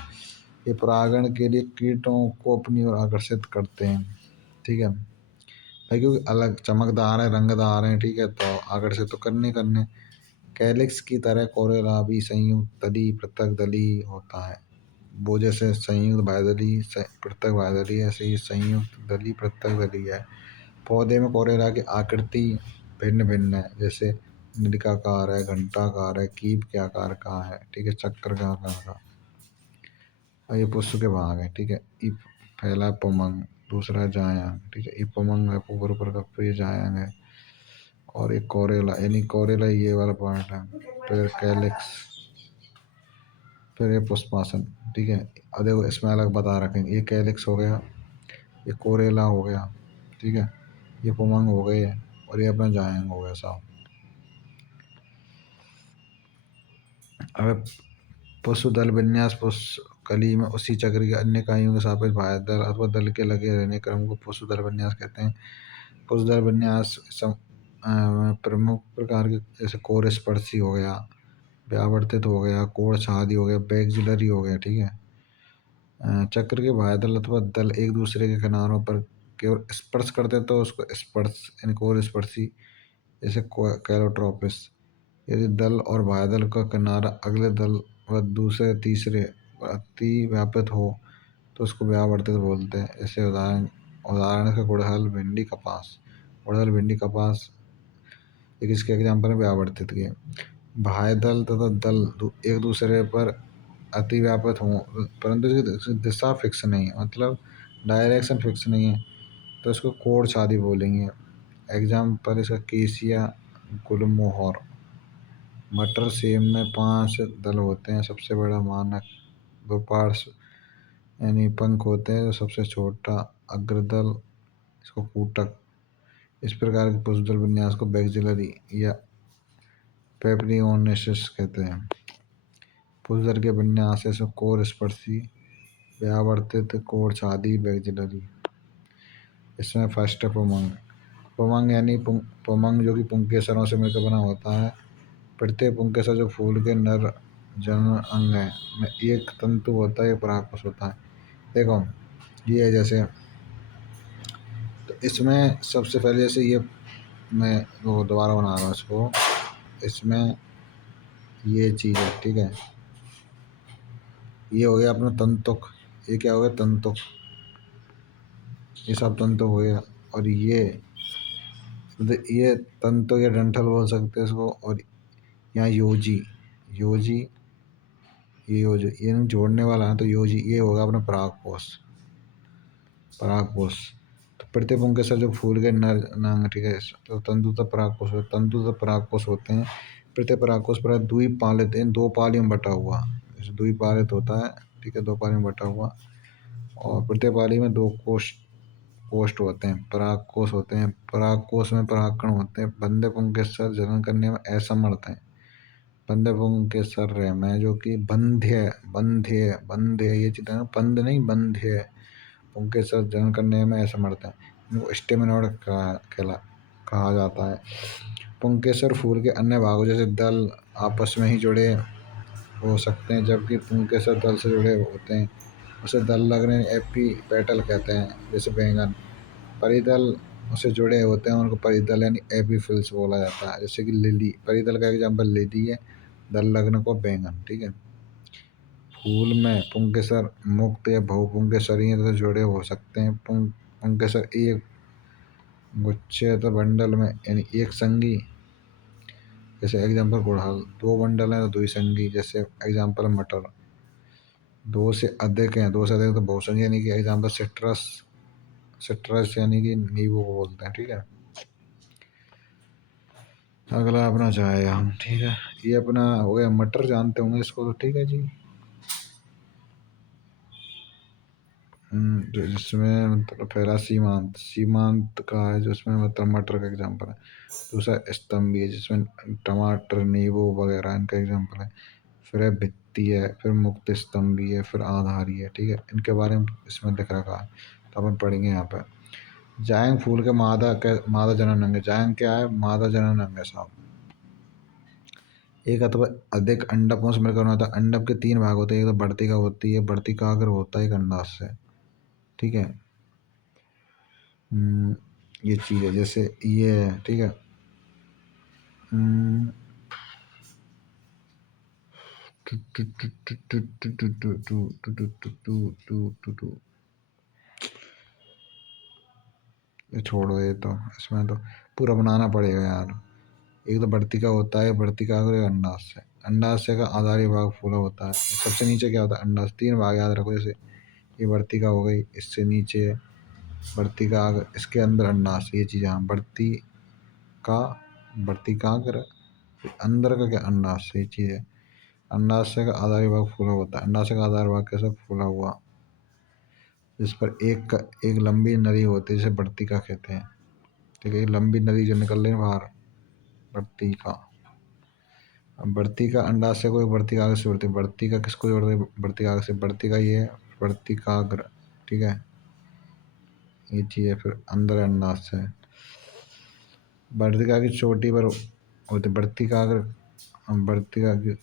ये परागण के लिए कीटों को अपनी ओर आकर्षित करते हैं, ठीक है भाई, क्योंकि अलग चमकदार है, रंगदार है, ठीक है, तो आकर्षित तो करने। कैलिक्स की तरह कोरेला भी संयुक्त दली, पृथक दली होता है। वो जैसे संयुक्त बाह्यदली, पृथक बाह्यदली, ऐसे ही संयुक्त दली, पृथक दली है। पौधे में कोरेला की आकृति भिन्न भिन्न है, जैसे नलिकाकार है, घंटाकार है, कीप के आकार का है, ठीक है, चक्र का आकार का। और ये पुष्प के भाग है, ठीक है। पहला पुमंग, दूसरा जायांग, ठीक है। ये पुमंग है, ऊपर का, फिर ये जायांग है, और एक कोरेला, यानी कोरेला ये वाला पार्ट है, फिर कैलिक्स, फिर ये पुष्पासन, ठीक है। अब देखो इसमें अलग बता रखेंगे, ये कैलिक्स हो गया, ये कोरेला हो गया, ठीक है, ये पुमंग हो गए, और ये अपना जायांग हो गया साहब। अब पशुदल विन्यास, कली में उसी चक्र के अन्य इकाइयों के सापेक्ष बाह्य दल अथवा दल के लगे रहने क्रम को पशुदल विन्यास कहते हैं। पशुदल विन्यास प्रमुख प्रकार के जैसे कोर स्पर्शी हो गया, व्यावर्तित हो गया, कोण छादी हो गया, बैक्सिलरी हो गया, ठीक है। चक्र के बाह्य दल अथवा दल एक दूसरे के किनारों पर केवल स्पर्श करते हैं तो उसको स्पर्श यानी कोर स्पर्शी, जैसे कैलोट्रोपिस। यदि दल और बाह्य दल का किनारा अगले दल व दूसरे तीसरे अति व्यापित हो तो उसको व्यावर्तित बोलते हैं। जैसे उदाहरण से गुड़हल, भिंडी, कपास। गुड़हल, भिंडी, कपास एक इसके एग्जाम्पल में व्यावर्तित किए। बाह्य दल तथा दल एक दूसरे पर अति व्यापित हों परंतु इसकी दिशा फिक्स नहीं है, मतलब डायरेक्शन फिक्स नहीं है, तो इसको कोण छादी बोलेंगे। एग्जाम्पल इसका केसिया, गुलमोहर। मटर, सेब में 5 दल होते हैं, सबसे बड़ा मानक, दो पार्श्व यानी पंख होते हैं, तो सबसे छोटा अग्रदल, इसको कूटक। इस प्रकार के पुष्पदल विन्यास को बैक्सिलरी या पेपरियोनेसिस कहते हैं। पुष्पदल के विन्यास से कोर स्पर्शी, व्यावर्तित, कोण छादी, बैक्सिलरी। इसमें फर्स्ट है पुमंग। पुमंग यानी पुमंग जो कि पुंकेसरों से मिलकर बना होता है। प्रत्येक पुंकेसर जो फूल के नर जनन अंग है में एक तंतु होता है, एक परागकोश होता है। देखो ये है जैसे, तो इसमें सबसे पहले जैसे ये मैं वो दोबारा बना रहा हूँ इसको, इसमें ये चीज़ है, ठीक है। ये हो गया अपना तंतुक, ये क्या हो गया, तंतुक, ये सब तंतु हो गया। और ये तंतु या डंठल बोल सकते हैं इसको। और यहाँ योजी, योजी, ये योजी, ये जोड़ने वाला है, तो योजी ये होगा अपना परागकोश, परागकोश। तो प्रत्येक पुंकेसर जो फूल के नर नांग, ठीक है, तो तंतुतः परागकोश, तंतुतः परागकोश होते हैं। प्रत्येक परागकोश पर द्विपालित, दो पालियों में बटा हुआ, जैसे द्विपालित होता है, ठीक है, दो पालियों में बटा हुआ। और प्रत्येक पाली में दो कोष्ठ होते हैं, परागकोश होते हैं। परागकोश में परागकण होते हैं। बंदे पुंकेसर जनन करने में असमर्थ हैं। बंदे पुंकेसर में जो कि बंध्य, बंध्य ये चीज़ है, बंद नहीं, बंध्य पुंकेसर जनन करने में असमर्थ है, इनको स्टेमिनोड कहा जाता है। पुंकेसर फूल के अन्य भागों जैसे दल आपस में ही जुड़े हो सकते हैं, जबकि पुंकेसर दल से जुड़े होते हैं उसे दल लगने एपी पेटल कहते हैं। जैसे बैंगन, परिदल से जुड़े होते हैं उनको परिदल यानी एपीफिल्स बोला जाता है। जैसे कि लिली, परिदल का एग्जाम्पल लिली है, दल लगने को बैंगन, ठीक है। फूल में पुंकेसर मुक्त या बहुपुंकेसरीय से जुड़े हो सकते हैं। पुंकेसर एक गुच्छे तो बंडल में यानी एक संगी, जैसे एग्जाम्पल गुड़हल। दो बंडल हैं तो द्विसंगी, जैसे एग्जाम्पल मटर। दो से अधिक हैं, दो से अधिक तो बहुसंगी, यानी कि एग्जाम्पल सिट्रस, सिट्रस यानी कि नींबू को बोलते हैं, ठीक है। अगला अपना चाय हम, ठीक है, ये अपना हो गया मटर, जानते होंगे इसको तो, ठीक है जी। जिसमें मतलब पहला सीमांत, सीमांत का है जो इसमें मतलब मटर का एग्जाम्पल है। दूसरा स्तंभी है जिसमें टमाटर, नींबू वगैरह इनका एग्जाम्पल है। फिर है भित्ति है, फिर मुक्त स्तंभी है, फिर आधारी है, ठीक है। इनके बारे में इसमें लिख रखा है, तो अपन पढ़ेंगे यहाँ पर। जायंग फूल के मादा जनन अंग है। जायंग क्या है, मादा जनन अंग है साहब। एक अथवा अधिक अंडकों से मिलकर होता है। अंडक के 3 भाग होते हैं, एक तो बढ़ती का होती है, बढ़ती का अगर होता है एक अंडाशय, ठीक है। ये चीज़ है, जैसे ये है, ठीक है। ये छोड़ो, ये तो इसमें तो पूरा बनाना पड़ेगा यार। एक तो वर्तिका होता है, वर्तिका और एक अंडाशय। अंडाशय का आधारी भाग फूला होता है। सबसे नीचे क्या होता है? अंडाशय। तीन भाग याद रखो, जैसे ये वर्तिका हो गई, इससे नीचे वर्तिका, इसके अंदर अंडाशय, ये चीज़। हाँ, वर्तिका, वर्तिकाग्र, अंदर का क्या? अंडाशय, ये चीज़ है। अंडाशय का आधारी भाग फूला होता है। अंडाशय का आधार भाग कैसा? फूला हुआ, जिस पर एक लंबी नली होती है, जिसे वर्तिका कहते हैं। ठीक है, एक लंबी नली जो निकल रही है बाहर, वर्तिका। अब वर्तिका अंडाशय को एक वर्तिकाग्र से जोड़ती है। वर्तिका किसको जोड़ती है? वर्तिकाग्र से। वर्तिका ये है, वर्तिकाग्र। ठीक है, ये चीज़ है। फिर अंदर अंडाशय, वर्तिका की चोटी पर होती, वर्तिकाग्र वर्तिका की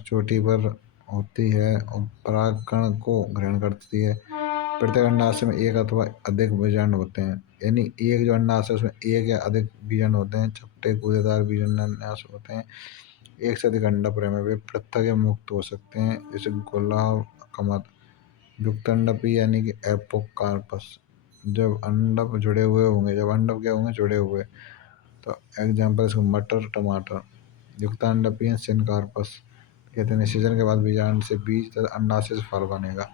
चोटी पर होती है और परागकण को ग्रहण करती है। प्रत्येक अंडाशय में एक अथवा अधिक बीजांड होते हैं, यानी एक जो अंडाशय है उसमें एक या अधिक बीजांड होते हैं। चपटे गूदेदार बीजांडाशय होते हैं। एक से अधिक अंडाशय में वे पृथक या मुक्त हो सकते हैं, जैसे गुलाब, कमल। युक्तंडपी यानी कि एपोकार्पस, जब अंडक जुड़े हुए होंगे, जब अंडक क्या होंगे? जुड़े हुए। तो एग्जाम्पल इसको मटर, टमाटर। युक्तांडपी सिनकार्पस कहते हैं निषेचन के बाद बीजांड से बीज तथा अंडाशय से फल बनेगा।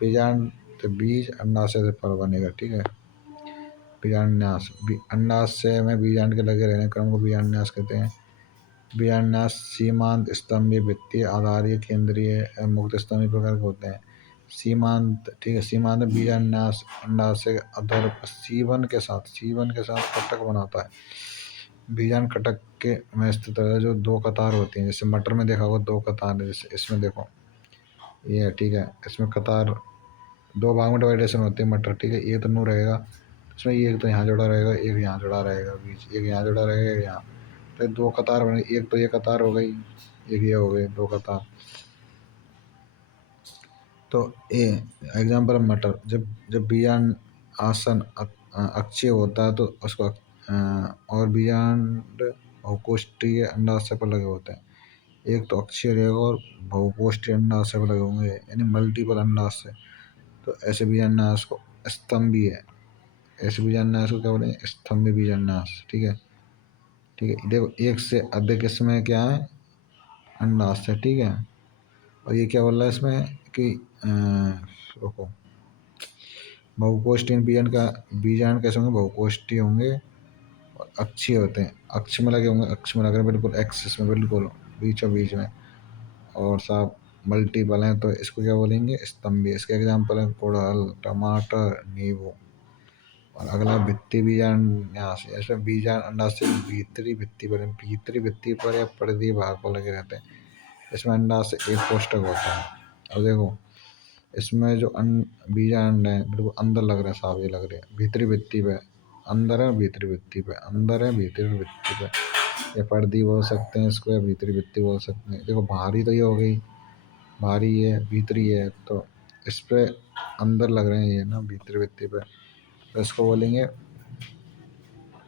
बीजांड से बीज, अंडाशय से फल बनेगा। ठीक है, बीजांडन्यास। अंडाशय में बीजांड के लगे रहने क्रम को बीजांडन्यास कहते हैं। बीजांडन्यास सीमांत, स्तंभीय, भित्तीय, आधारीय, केंद्रीय, मुक्त स्तंभीय प्रकार के होते हैं। सीमांत, ठीक है, सीमांत बीजांडन्यास अंडाशय के अधर पर सीवन के साथ कटक बनाता है। बीजांड कटक के में स्थित है, जो दो कतार होती हैं, जैसे मटर में देखा होगा दो कतार है, जैसे इसमें देखो ये है। ठीक है, इसमें कतार दो भाग में डिवाइडेशन होती है मटर। ठीक है, एक तो नू रहेगा, इसमें एक तो यहाँ जुड़ा रहेगा, एक यहाँ जुड़ा रहेगा, बीच एक यहाँ जुड़ा रहेगा, एक यहाँ। तो दो कतार बने, एक तो ये कतार हो गई, एक ये हो गई, दो कतार। तो ए एग्जाम्पल मटर, जब जब बीजांड आसन अक्षीय होता है तो उसको और बीजांड बहुकोष्ठीय अंडाशय पर लगे होते हैं। एक तो अक्षीय रहेगा और बहुकोष्ठीय अंडाशय पर लगे होंगे, यानी मल्टीपल अंडाशय। तो ऐसे बीजांडाश को स्तंभीय है। ऐसे बीजांडाश को क्या बोलेंगे? स्तंभीय बीजांडाश। ठीक है, ठीक है, देखो एक से अधिक इसमें क्या है? अंडाशय। ठीक है, और ये क्या बोल रहा है इसमें कि रुको, बहुकोष्ठीय बीजांड कैसे होंगे? बहुकोष्ठीय होंगे और अक्षीय होते हैं, अक्ष में लगे होंगे, अक्ष में लगे बिल्कुल एक्सिस में, बिल्कुल बीचों बीच में, और साफ मल्टीपल हैं, तो इसको क्या बोलेंगे? स्तंभीय। इसके एग्जाम्पल है गुड़हल, टमाटर, नींबू। और अगला भित्ति बीजांड, यहाँ से इसमें बीजांड अंडाशय भीतरी भित्ति पर या परिधीय भाग पर लगे रहते हैं। इसमें अंडाशय एक कोष्ठक होता है। अब देखो इसमें जो बीजांड है बिल्कुल अंदर लग रहा है, साफ ये लग रहे हैं भीतरी भित्ति पे, अंदर है भीतरी भित्ति पे, अंदर है भीतरी भित्ति पे। ये पर्दी बोल सकते हैं इसको, या भीतरी भित्ति बोल सकते हैं। देखो बाहरी तो ये हो गई, बाहरी है, भीतरी है, तो इस पे अंदर लग रहे हैं ये ना, भीतरी भित्ति पे, तो इसको बोलेंगे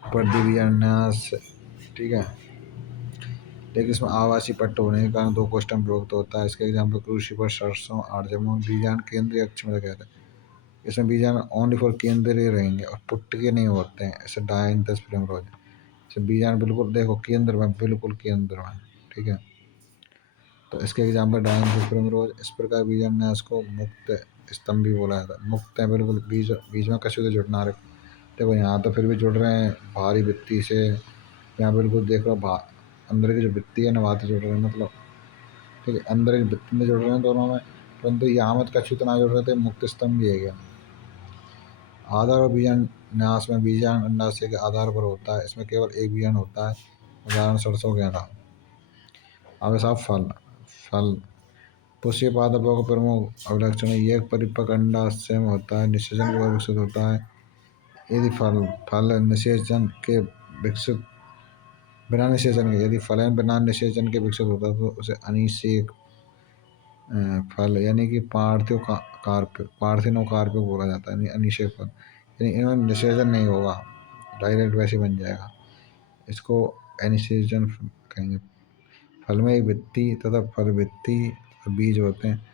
पर्दी बीजांडास। ठीक है, लेकिन इसमें आवासीय पट्ट होने के कारण दो कोष्ठक प्रयुक्त होता है। इसके एग्जाम्पल कृषि पर सरसों, आर्जमोन। बीजांड केंद्रीय अक्ष में लगे रहते हैं। इसमें बीजांड ओनली फॉर केंद्रीय रहेंगे और पुट्ट के नहीं होते हैं, ऐसे डायंथस प्रिमरोज। जैसे बीजांड बिल्कुल देखो केंद्र में, बिल्कुल केंद्र में। ठीक है, तो इसके एग्जाम्पल डायंथस प्रिमरोज। इस प्रकार बीजांड को मुक्त स्तंभ भी बोला जाता है। मुक्त है बिल्कुल, बीज बीज में कશું तो जुड़ना रहे। देखो यहाँ तो फिर भी जुड़ रहे हैं बाहरी भित्ति से, यहाँ बिल्कुल देख रहे हो अंदर की जो भित्ति है ना वहाँ तो जुड़ रहे हैं, मतलब ठीक है अंदर की भित्ति में जुड़ रहे हैं दोनों में, परंतु यहाँ मत कछु तो ना जुड़ रहे थे। मुक्त स्तंभ भी है गया। आधार और बीजांड न्यास में बीजांड अंडाशय के आधार पर होता है। इसमें केवल एक बीजांड होता है, उदाहरण सरसों गेंदा। अब साहब फल, फल पुष्पीय पादपों का प्रमुख अभिलक्षण है, ये एक परिपक्व अंडाशय में होता है, निषेचन के बाद विकसित होता है। यदि फल फल निषेचन के विकसित बिना निषेचन के, यदि फल बिना निषेचन के विकसित होता है तो उसे अनिषेक फल यानी कि पार्थिनोकार्पिक बोला जाता है, यानी अनिषेक फल, यानी इनमें निषेचन नहीं होगा, डायरेक्ट वैसे बन जाएगा, इसको एनिषेचन कहेंगे। फल में एक भित्ति तथा फल भित्ति बीज होते हैं।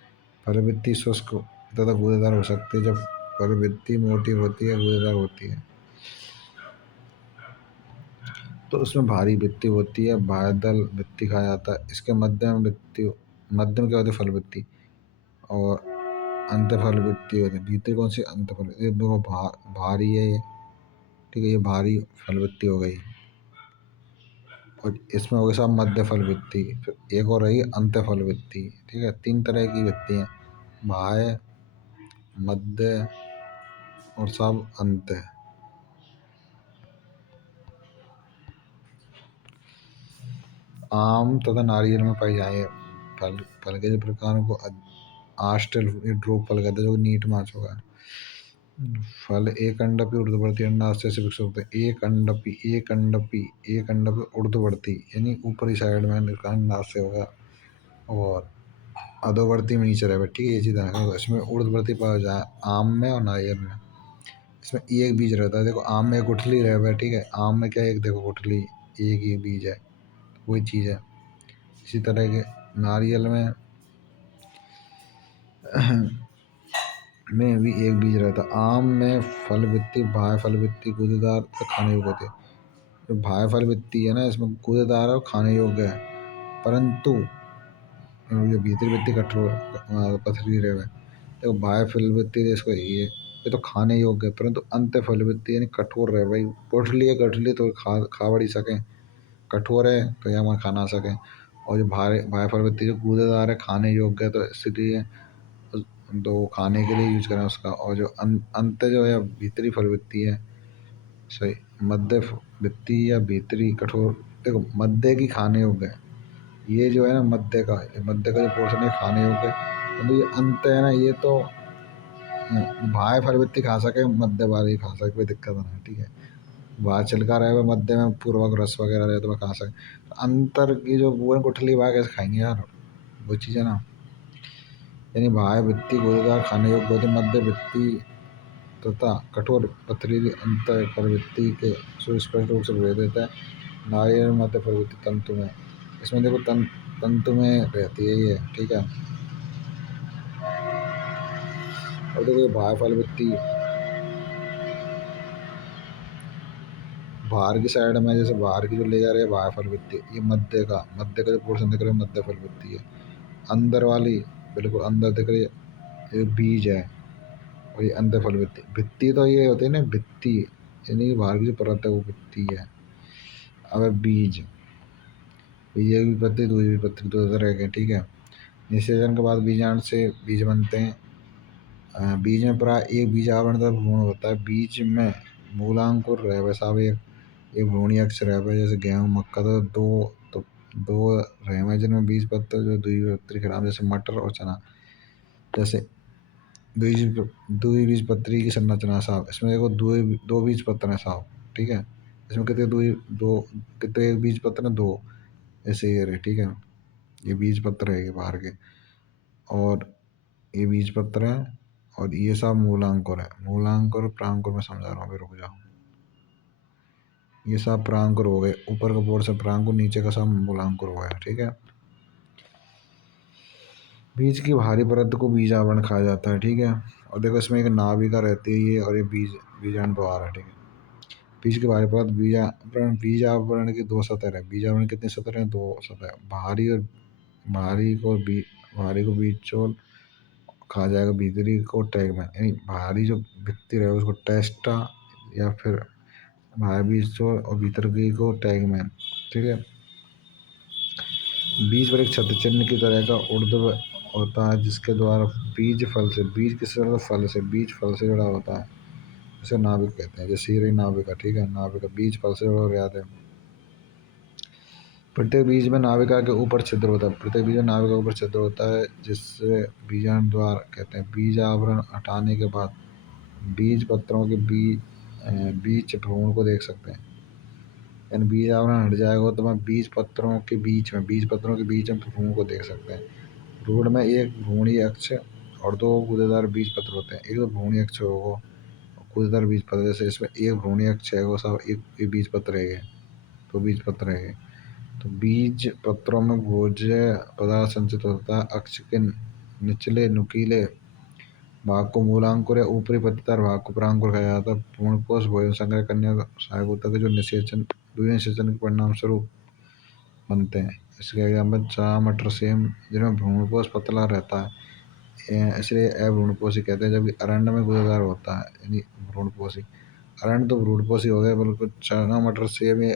फल भित्ति शुष्क तथा गूदेदार हो सकती है, जब फल भित्ति मोटी होती है, गूदेदार होती है। तो उसमें भारी भित्ति होती है, बादल भित्ति कहा जाता है। इसके मध्यम भित्ति, मध्यम क्या होती है, फल भित्ति, और अंतफल भित्ति होती है। भीतरी कौन सी, अंतफल, ये देखो भारी है ये, ठीक है, ये भारी फल भित्ति हो गई। और इसमें हो गई साहब मध्य फल भित्ति, फिर एक और रही अंत्य फल भित्ति, ठीक है। तीन तरह की भित्ति हैं, बाह्य, मध्य और साहब अंत्य। आम तथा नारियल में पाई जाए फल, फल के जो प्रकारों को आस्टल ड्रूप फल कहते हैं, जो नीट माच होगा। फल एक अंडपी ऊर्ध्ववर्ती अंडाशय से विकसित होते हैं। एक अंडपी ऊर्ध्ववर्ती यानी ऊपरी साइड में अंडाशय होगा, और अधोवर्ती में नीचे रहेगा, ठीक है। ये चीज़ है, इसमें ऊर्ध्ववर्ती पाया जाए आम में और नारियल में। इसमें एक बीज रहता है, देखो आम में गुठली रहेगा, ठीक है। आम में क्या है, एक देखो गुठली, एक ही बीज है, वही चीज़ है। इसी तरह के नारियल में भी एक बीज रहता है। आम में फल भित्ति, बाह्य फल भित्ति गूदेदार तथा खाने योग्य होते हैं। जो बाह्य फल भित्ति है ना, इसमें गूदेदार और खाने योग्य है, परंतु ये भीतरी भित्ति कठोर पथरी रहे। देखो बाह्य फल भित्ति इसको ये तो खाने योग्य है, परंतु अंत फल भित्ति यानी कठोर रहे भाई। पोटली है, कटली तो खा बड़ी सकें, कठोर है तो यह हमारा खा ना सकें। और जो बाह्य फल भित्ति जो गूदेदार है, खाने योग्य है, तो इसलिए तो खाने के लिए यूज करें उसका। और जो अंत जो है भीतरी फल भित्ति है, सही, मध्य भित्ति या भीतरी कठोर, देखो मध्य की खाने योग्य है, ये जो है ना मध्य का जो पोर्शन है खाने योग्य है। तो ये अंत है ना, ये तो बाह्य फल भित्ति खा सके, मध्य वाले खा सके, कोई दिक्कत नहीं, ठीक है। बाहर छिलका रहे हुए, मध्य में पूर्वक रस वगैरह रहे तो वह खा सके। तो अंतर की जो वो है गुठली, वह कैसे खाएंगे यार, वो चीज़ है ना। यानी बाह्य भित्ति गूदेदार खाने योग्य होती, मध्य भित्ति तथा कठोर पथरीली अंतर प्रवृत्ति के सुस्पष्ट रूप से भेद देता है। नारियल मध्य प्रवृत्ति तंतु में, इसमें देखो तंतु में रहती है ये, ठीक है। और देखो ये बाह्य फल भित्ति बाहर की साइड में, जैसे बाहर की जो लेयर है बाह्य फल भित्ति, ये मध्य का जो पोर्शन दिख रहा है मध्य फल भित्ति है। अंदर वाली बिल्कुल अंदर दिख रही है, ये बीज है, और ये अंदर फल भित्ति। भित्ति तो ये होती है ना, भित्ति यानी बाहर की जो परत है वो भित्ति है। अब बीज, ये भी पत्ती, दूसरी भी पत्ती, दो तरह के, ठीक है। निषेचन के बाद बीजाणु से बीज बनते हैं। बीज में प्राय एक बीज आवरण तथा भ्रूण होता है। बीज में मूलांकुर रहे, वैसा भी एक भ्रूणीय अक्ष रहे, जैसे गेहूँ मक्का, तो दो रहे जिनमें बीज पत्र जो द्विबीजपत्री खराब, जैसे मटर और चना। जैसे द्विबीजपत्री की संरचना साहब, इसमें देखो दो बीज पत्र है साहब, ठीक है। इसमें कितने दो कितने बीज पत्र हैं, दो, ऐसे ये रहे, ठीक है। ये बीज पत्र है ये बाहर के, और ये बीज पत्र है, और ये सब मूलांकुर है। मूलांकुर प्रांकुर में समझा रहा हूँ, अभी रुक जाओ। ये सब प्रांकुर हो गए, ऊपर का पोर्शन प्रांकुर, नीचे का सब मूलांकुर हो गया, ठीक है। बीज की बाहरी परत को बीज आवरण कहा जाता है, ठीक है। और देखो इसमें एक नाभिका रहती है ये, और ये बीजांड द्वार है, ठीक है। बीज की बाहरी परत बीज आवरण की दो सतह है। बीज आवरण कितनी सतह है, दो सतह, बाहरी और बाहरी को बीज चोल कहा जाएगा, भीतरी को टैगमैन, यानी बाहरी जो भित्ति रहे उसको टेस्टा, या फिर बाहर बीज चोल और भीतर की को टैगमैन, ठीक है। बीज पर एक छत्र चिन्ह की तरह का ऊर्ध्व होता है, जिसके द्वारा बीज किससे जुड़ा, फल से, बीज फल से जुड़ा होता है, इसे नाभिक कहते हैं। जैसे ये नाभिका, ठीक है, नाभिका बीज फल से जुड़ा हो, याद है। प्रत्येक बीज में नाभिका के ऊपर छिद्र होता है, प्रत्येक बीज में नाभिका के ऊपर छिद्र होता है, जिससे बीजांड द्वार कहते हैं। बीज आवरण हटाने के बाद बीज पत्रों के बीच भ्रूण को देख सकते हैं। यानी बीज आवरण हट जाएगा तो मैं बीज पत्रों के बीच में भ्रूण को देख सकते हैं। भ्रूण में एक भ्रूणीय अक्ष और दो गूदेदार बीज पत्र होते हैं। एक तो भ्रूणीय अक्ष होगा, गूदेदार बीज पत्र, जैसे इसमें एक भ्रूणीय अक्ष है वो सब, एक बीज पत्र है, तो बीज पत्र है। तो बीज पत्रों में भोज्य पदार्थ संचित होता है। अक्ष के निचले नुकीले भाग को मूलांकुर या ऊपरी पत्तेदार भाग को प्रांकुर कहा जाता है। भ्रूणकोश भोजन संग्रह करने का सहायक होता है, जो निषेचन द्विनिषेचन के परिणाम स्वरूप बनते हैं। इसके एग्जाम्पल चना, मटर, सेम, जिनमें भ्रूणपोष पतला रहता है, इसलिए अभ्रूणपोषी कहते हैं। जबकि अरंड में गुदेदार होता है, यानी भ्रूणपोषी। अरंड तो भ्रूणपोषी हो गए, बिल्कुल चना, मटर, सेम ये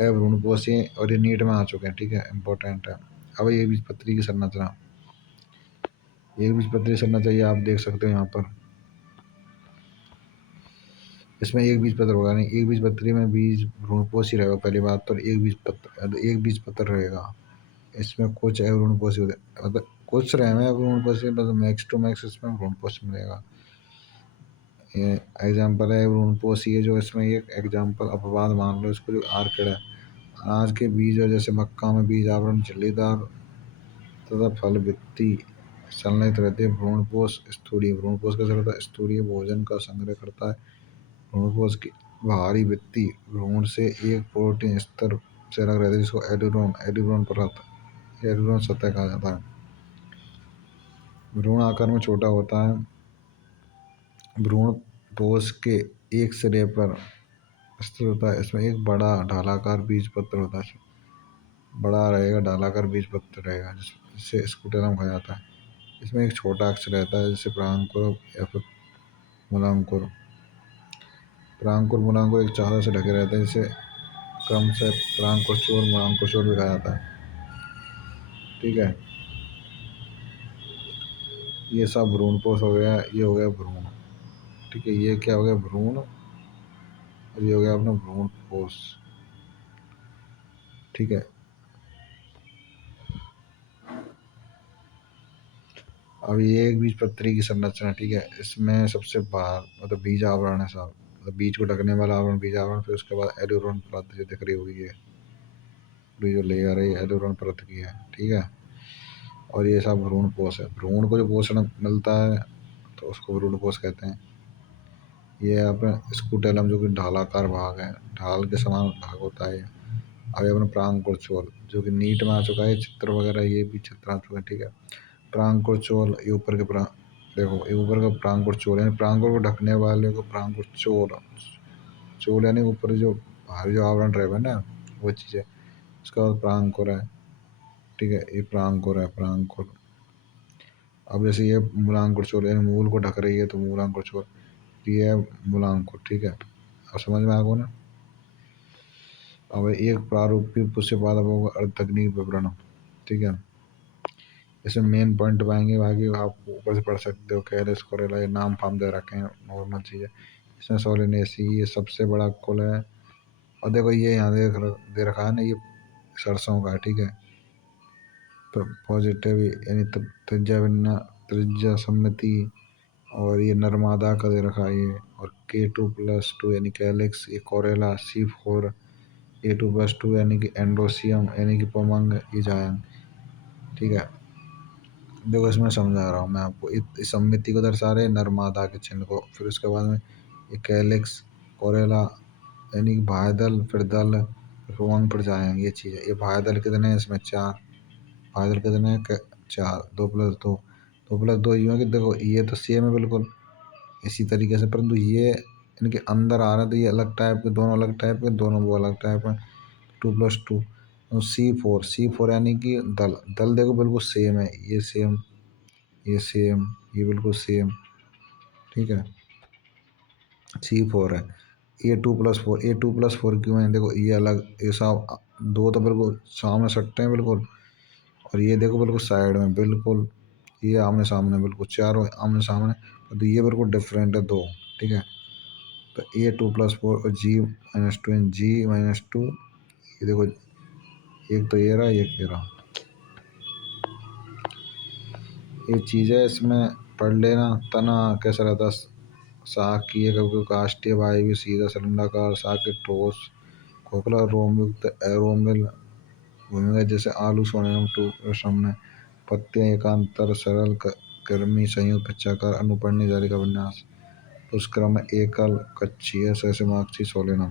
अभ्रूणपोषी और ये नीट में आ चुके हैं। ठीक है, इंपॉर्टेंट है। अब एक बीजपत्री की संरचना, एक बीजपत्री संरचना चाहिए, आप देख सकते हो यहाँ पर। इसमें एक बीज पत्र होगा नहीं, एक बीज पत्री में बीज भ्रूणपोषी रहेगा पहली बात तो, एक बीज पत्र रहेगा। इसमें कुछ भ्रूणपोषी होते, मतलब कुछ रहे में भ्रूणपोषी, मतलब मैक्स टू मैक्स इसमें भ्रूणपोषी मिलेगा। ये एग्जाम्पल है भ्रूणपोषी है जो इसमें एक एग्जाम्पल अपवाद मान लो इसको, जो आर्किड है। अनाज के बीज और जैसे मक्का में बीज आवरण झिल्लीदार तथा फल भित्ति संलग्न रहती है। भ्रूणपोष स्थूलीय, भ्रूणपोष कैसे रहता है? स्थूलीय भोजन का संग्रह करता है। भ्रूणपोष की बाहरी भित्ति भ्रूण से एक प्रोटीन स्तर से अलग रहती है, जिसको एड्यूरोन परत, एड्यूरोन सतह कहा जाता है। भ्रूण आकार में छोटा होता है। भ्रूणपोष के एक सिरे पर स्थित होता है। इसमें एक बड़ा ढालाकार बीज पत्र होता है, बड़ा रहेगा, ढालाकार बीज पत्र रहेगा, जिससे स्कूटेलम कहा जाता है। इसमें एक छोटा अक्ष रहता है, जैसे प्रांकुर या फिर मूलांकुर। प्रांकुर मूलांकुर एक चादर से ढके रहते हैं, जिसे क्रम से प्रांकुर मूलांकुर भी कहा जाता है। ठीक है, ये सब भ्रूणपोष हो गया, ये हो गया भ्रूण। ठीक है, ये क्या हो गया? भ्रूण, और ये हो गया अपना भ्रूणपोष। ठीक है, अब ये एक बीजपत्री की संरचना। ठीक है, इसमें सबसे बाहर मतलब बीज आवरण है साहब, मतलब बीज को ढकने वाला आवरण बीज आवरण, फिर उसके बाद एड्यूरोन परत जो दिख रही होगी, ये जो लेयर है एड्यूरोन परत की है। ठीक है, और ये सब भ्रूणपोष है। भ्रूण को जो पोषण मिलता है तो उसको भ्रूणपोष कहते हैं। ये अपना स्कूटेलम जो कि ढालाकार भाग है, ढाल के समान भाग होता है। अब अपना प्रांकुर चोल जो कि नीट में आ चुका है, चित्र वगैरह ये भी चित्र आ चुका है। ठीक है, प्रांकुर चोल, ये ऊपर के देखो ये ऊपर का प्रांकुर चोल, यानी प्रांकुर को ढकने वाले को प्रांकुर चोल, चोल यानी ऊपर जो बाहरी जो आवरण रहेगा ना, वो चीज़ है। उसका बाद प्रांकुर है। ठीक है, ये प्रांकुर है, प्रांकुर। अब जैसे ये मूलांकुर चोल यानी मूल को ढक रही है तो मूलांकुर चोल, ये है मूलांकुर। ठीक है, अब समझ में आ गया ना। अब एक प्रारूपी पुष्य पादप होगा अर्धतकनीक विवरण। ठीक है, इसमें मेन पॉइंट पाएंगे, बाकी आप ऊपर से पढ़ सकते हो। कैलस कोरेला ये नाम फाम दे रखे हैं, नॉर्मल चीज़ है। इसमें सोलिनेसी ये सबसे बड़ा कुल है। और देखो ये यहाँ दे रखा है ना, ये सरसों का है। ठीक है, तो पॉजिटिव यानी त्रिज्या सम्मति, और ये नर्मदा का दे रखा है ये। और K2+2 यानी कैलिक्स, ये कोरेला, C4 A2+2 यानी कि एंडोसियम यानी कि पोमंग, ये जायन। ठीक है, देखो इसमें समझा रहा हूँ मैं आपको। इस सम्मिति को दर्शा रहे नर्मदा के चिन्ह को। फिर उसके बाद में ये कैलिक्स, कोरेला यानी कि बाह्यदल, फिर दल, फिर पोमंग, फिर जायन, ये चीज़ है। ये बाह्यदल कितने हैं? इसमें 4। बाह्यदल कितने हैं? 4, 2+2, 2+2 यूँ है कि देखो ये तो सेम है बिल्कुल इसी तरीके से, परंतु ये इनके अंदर आ रहा है तो ये अलग टाइप के, दोनों अलग टाइप के, दोनों वो अलग टाइप है। 2+2 C4 यानी कि दल, दल देखो बिल्कुल सेम है, ये सेम, ये सेम, ये बिल्कुल सेम। ठीक है, C4 है। A2+4 क्यों है? देखो ये अलग, ये सब दो तो बिल्कुल सामने सटते हैं बिल्कुल, और ये देखो बिल्कुल साइड में बिल्कुल, ये आमने सामने बिल्कुल, चारों आमने सामने, तो ये बिल्कुल डिफरेंट है दो। ठीक है, तो A2+4 और G-2 G-2, ये देखो एक तो ये रहा, एक ये रहा, ये चीज़ है। इसमें पढ़ लेना। तना कैसा रहता? शाक की एक काष्ठीय वायु सीधा सिलेंडराकार, शाक के ठोस खोखला रोम युक्त एरोमिल भूमिगत, जैसे आलू सोनेम टू सामने। पत्तियां एकांतर सरल कर्मी संयुक्त चक्कर अनुपर्णी जाली का विन्यास। पुष्करम में एकल कच्ची है, सैसिमाक्षी सोलेनम।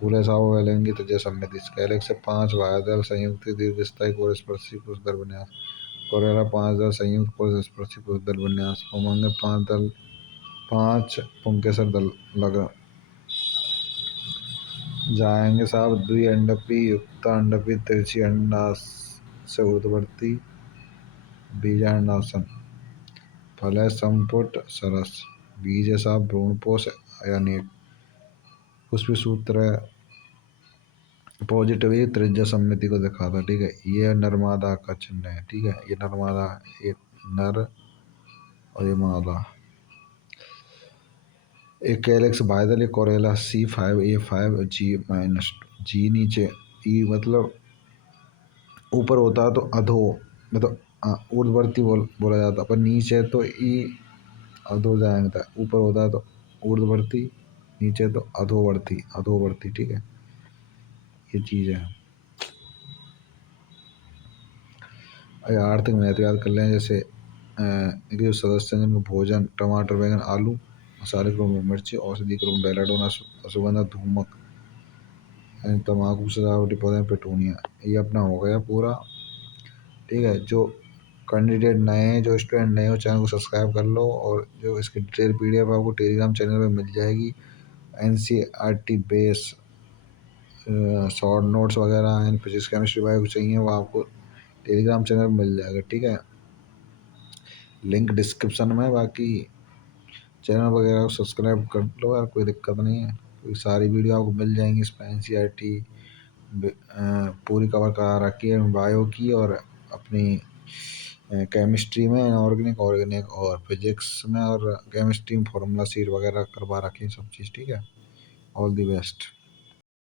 फूल ऐसा वेलेंगी तृतीय सम्मिति। कैलेक्स से 5 वायदल संयुक्त दीर्घस्थायी कोरस्पर्शी पुष्कर विन्यास। कोरेला 5 दल संयुक्त कोरस्पर्शी पुष्कर विन्यास। उमंग 5 दल, 5 पुंकेसर दल लगा। जाएंगे साहब। द्विअंडपी युक्त अंडपी तिरछी अंडाश से ऊर्ध्ववर्ती बीजांडासन। फल है संपुट सरस। बीज है साहब भ्रूणपोष यानी पुष्प सूत्र है पॉजिटिव, ये त्रिज्या सम्मिति को दिखाता। ठीक है, ये नर्मदा का चिन्ह है। ठीक है, ये नर्मदा, ये नर और ये मादा। एक कैलेक्स बायदल, एक कोरेला C5A5G-, जी नीचे, ई मतलब ऊपर होता है तो अधो, मतलब ऊर्ध्ववर्ती बोला जाता है, पर नीचे तो ई अधो जाएंगे, ऊपर होता है तो ऊर्ध्ववर्ती, नीचे तो अधोवर्ती, अधोवर्ती। ठीक है, ये चीज़ है। आर्थिक महत्व याद कर लें, जैसे इनके जो सदस्य हैं जिनको भोजन टमाटर बैंगन आलू, मसाले के रूप में मिर्ची, औषधि के रूप में बेलाडोना, अश्वगंधा धूमक, तम्बाकू सजावटी पौधे पेटूनिया। ये अपना हो गया पूरा। ठीक है, जो कैंडिडेट नए हैं, जो स्टूडेंट नए हो, चैनल को सब्सक्राइब कर लो, और जो इसकी डिटेल PDF आपको टेलीग्राम चैनल पे मिल जाएगी। NCERT बेस शॉर्ट नोट्स वगैरह एंड फिजिक्स केमिस्ट्री वाइब चाहिए, वो आपको टेलीग्राम चैनल में मिल जाएगा। ठीक है, लिंक डिस्क्रिप्शन में। बाकी चैनल वगैरह को सब्सक्राइब कर लो यार, कोई दिक्कत नहीं है। कोई सारी वीडियो आपको मिल जाएंगी इसमें। NCERT पूरी कवर करा रखी है बायो की, और अपनी केमिस्ट्री में ऑर्गेनिक, और फिजिक्स में और केमिस्ट्री में फार्मूला सीट वगैरह करवा रखी है सब चीज़। ठीक है, ऑल दी बेस्ट।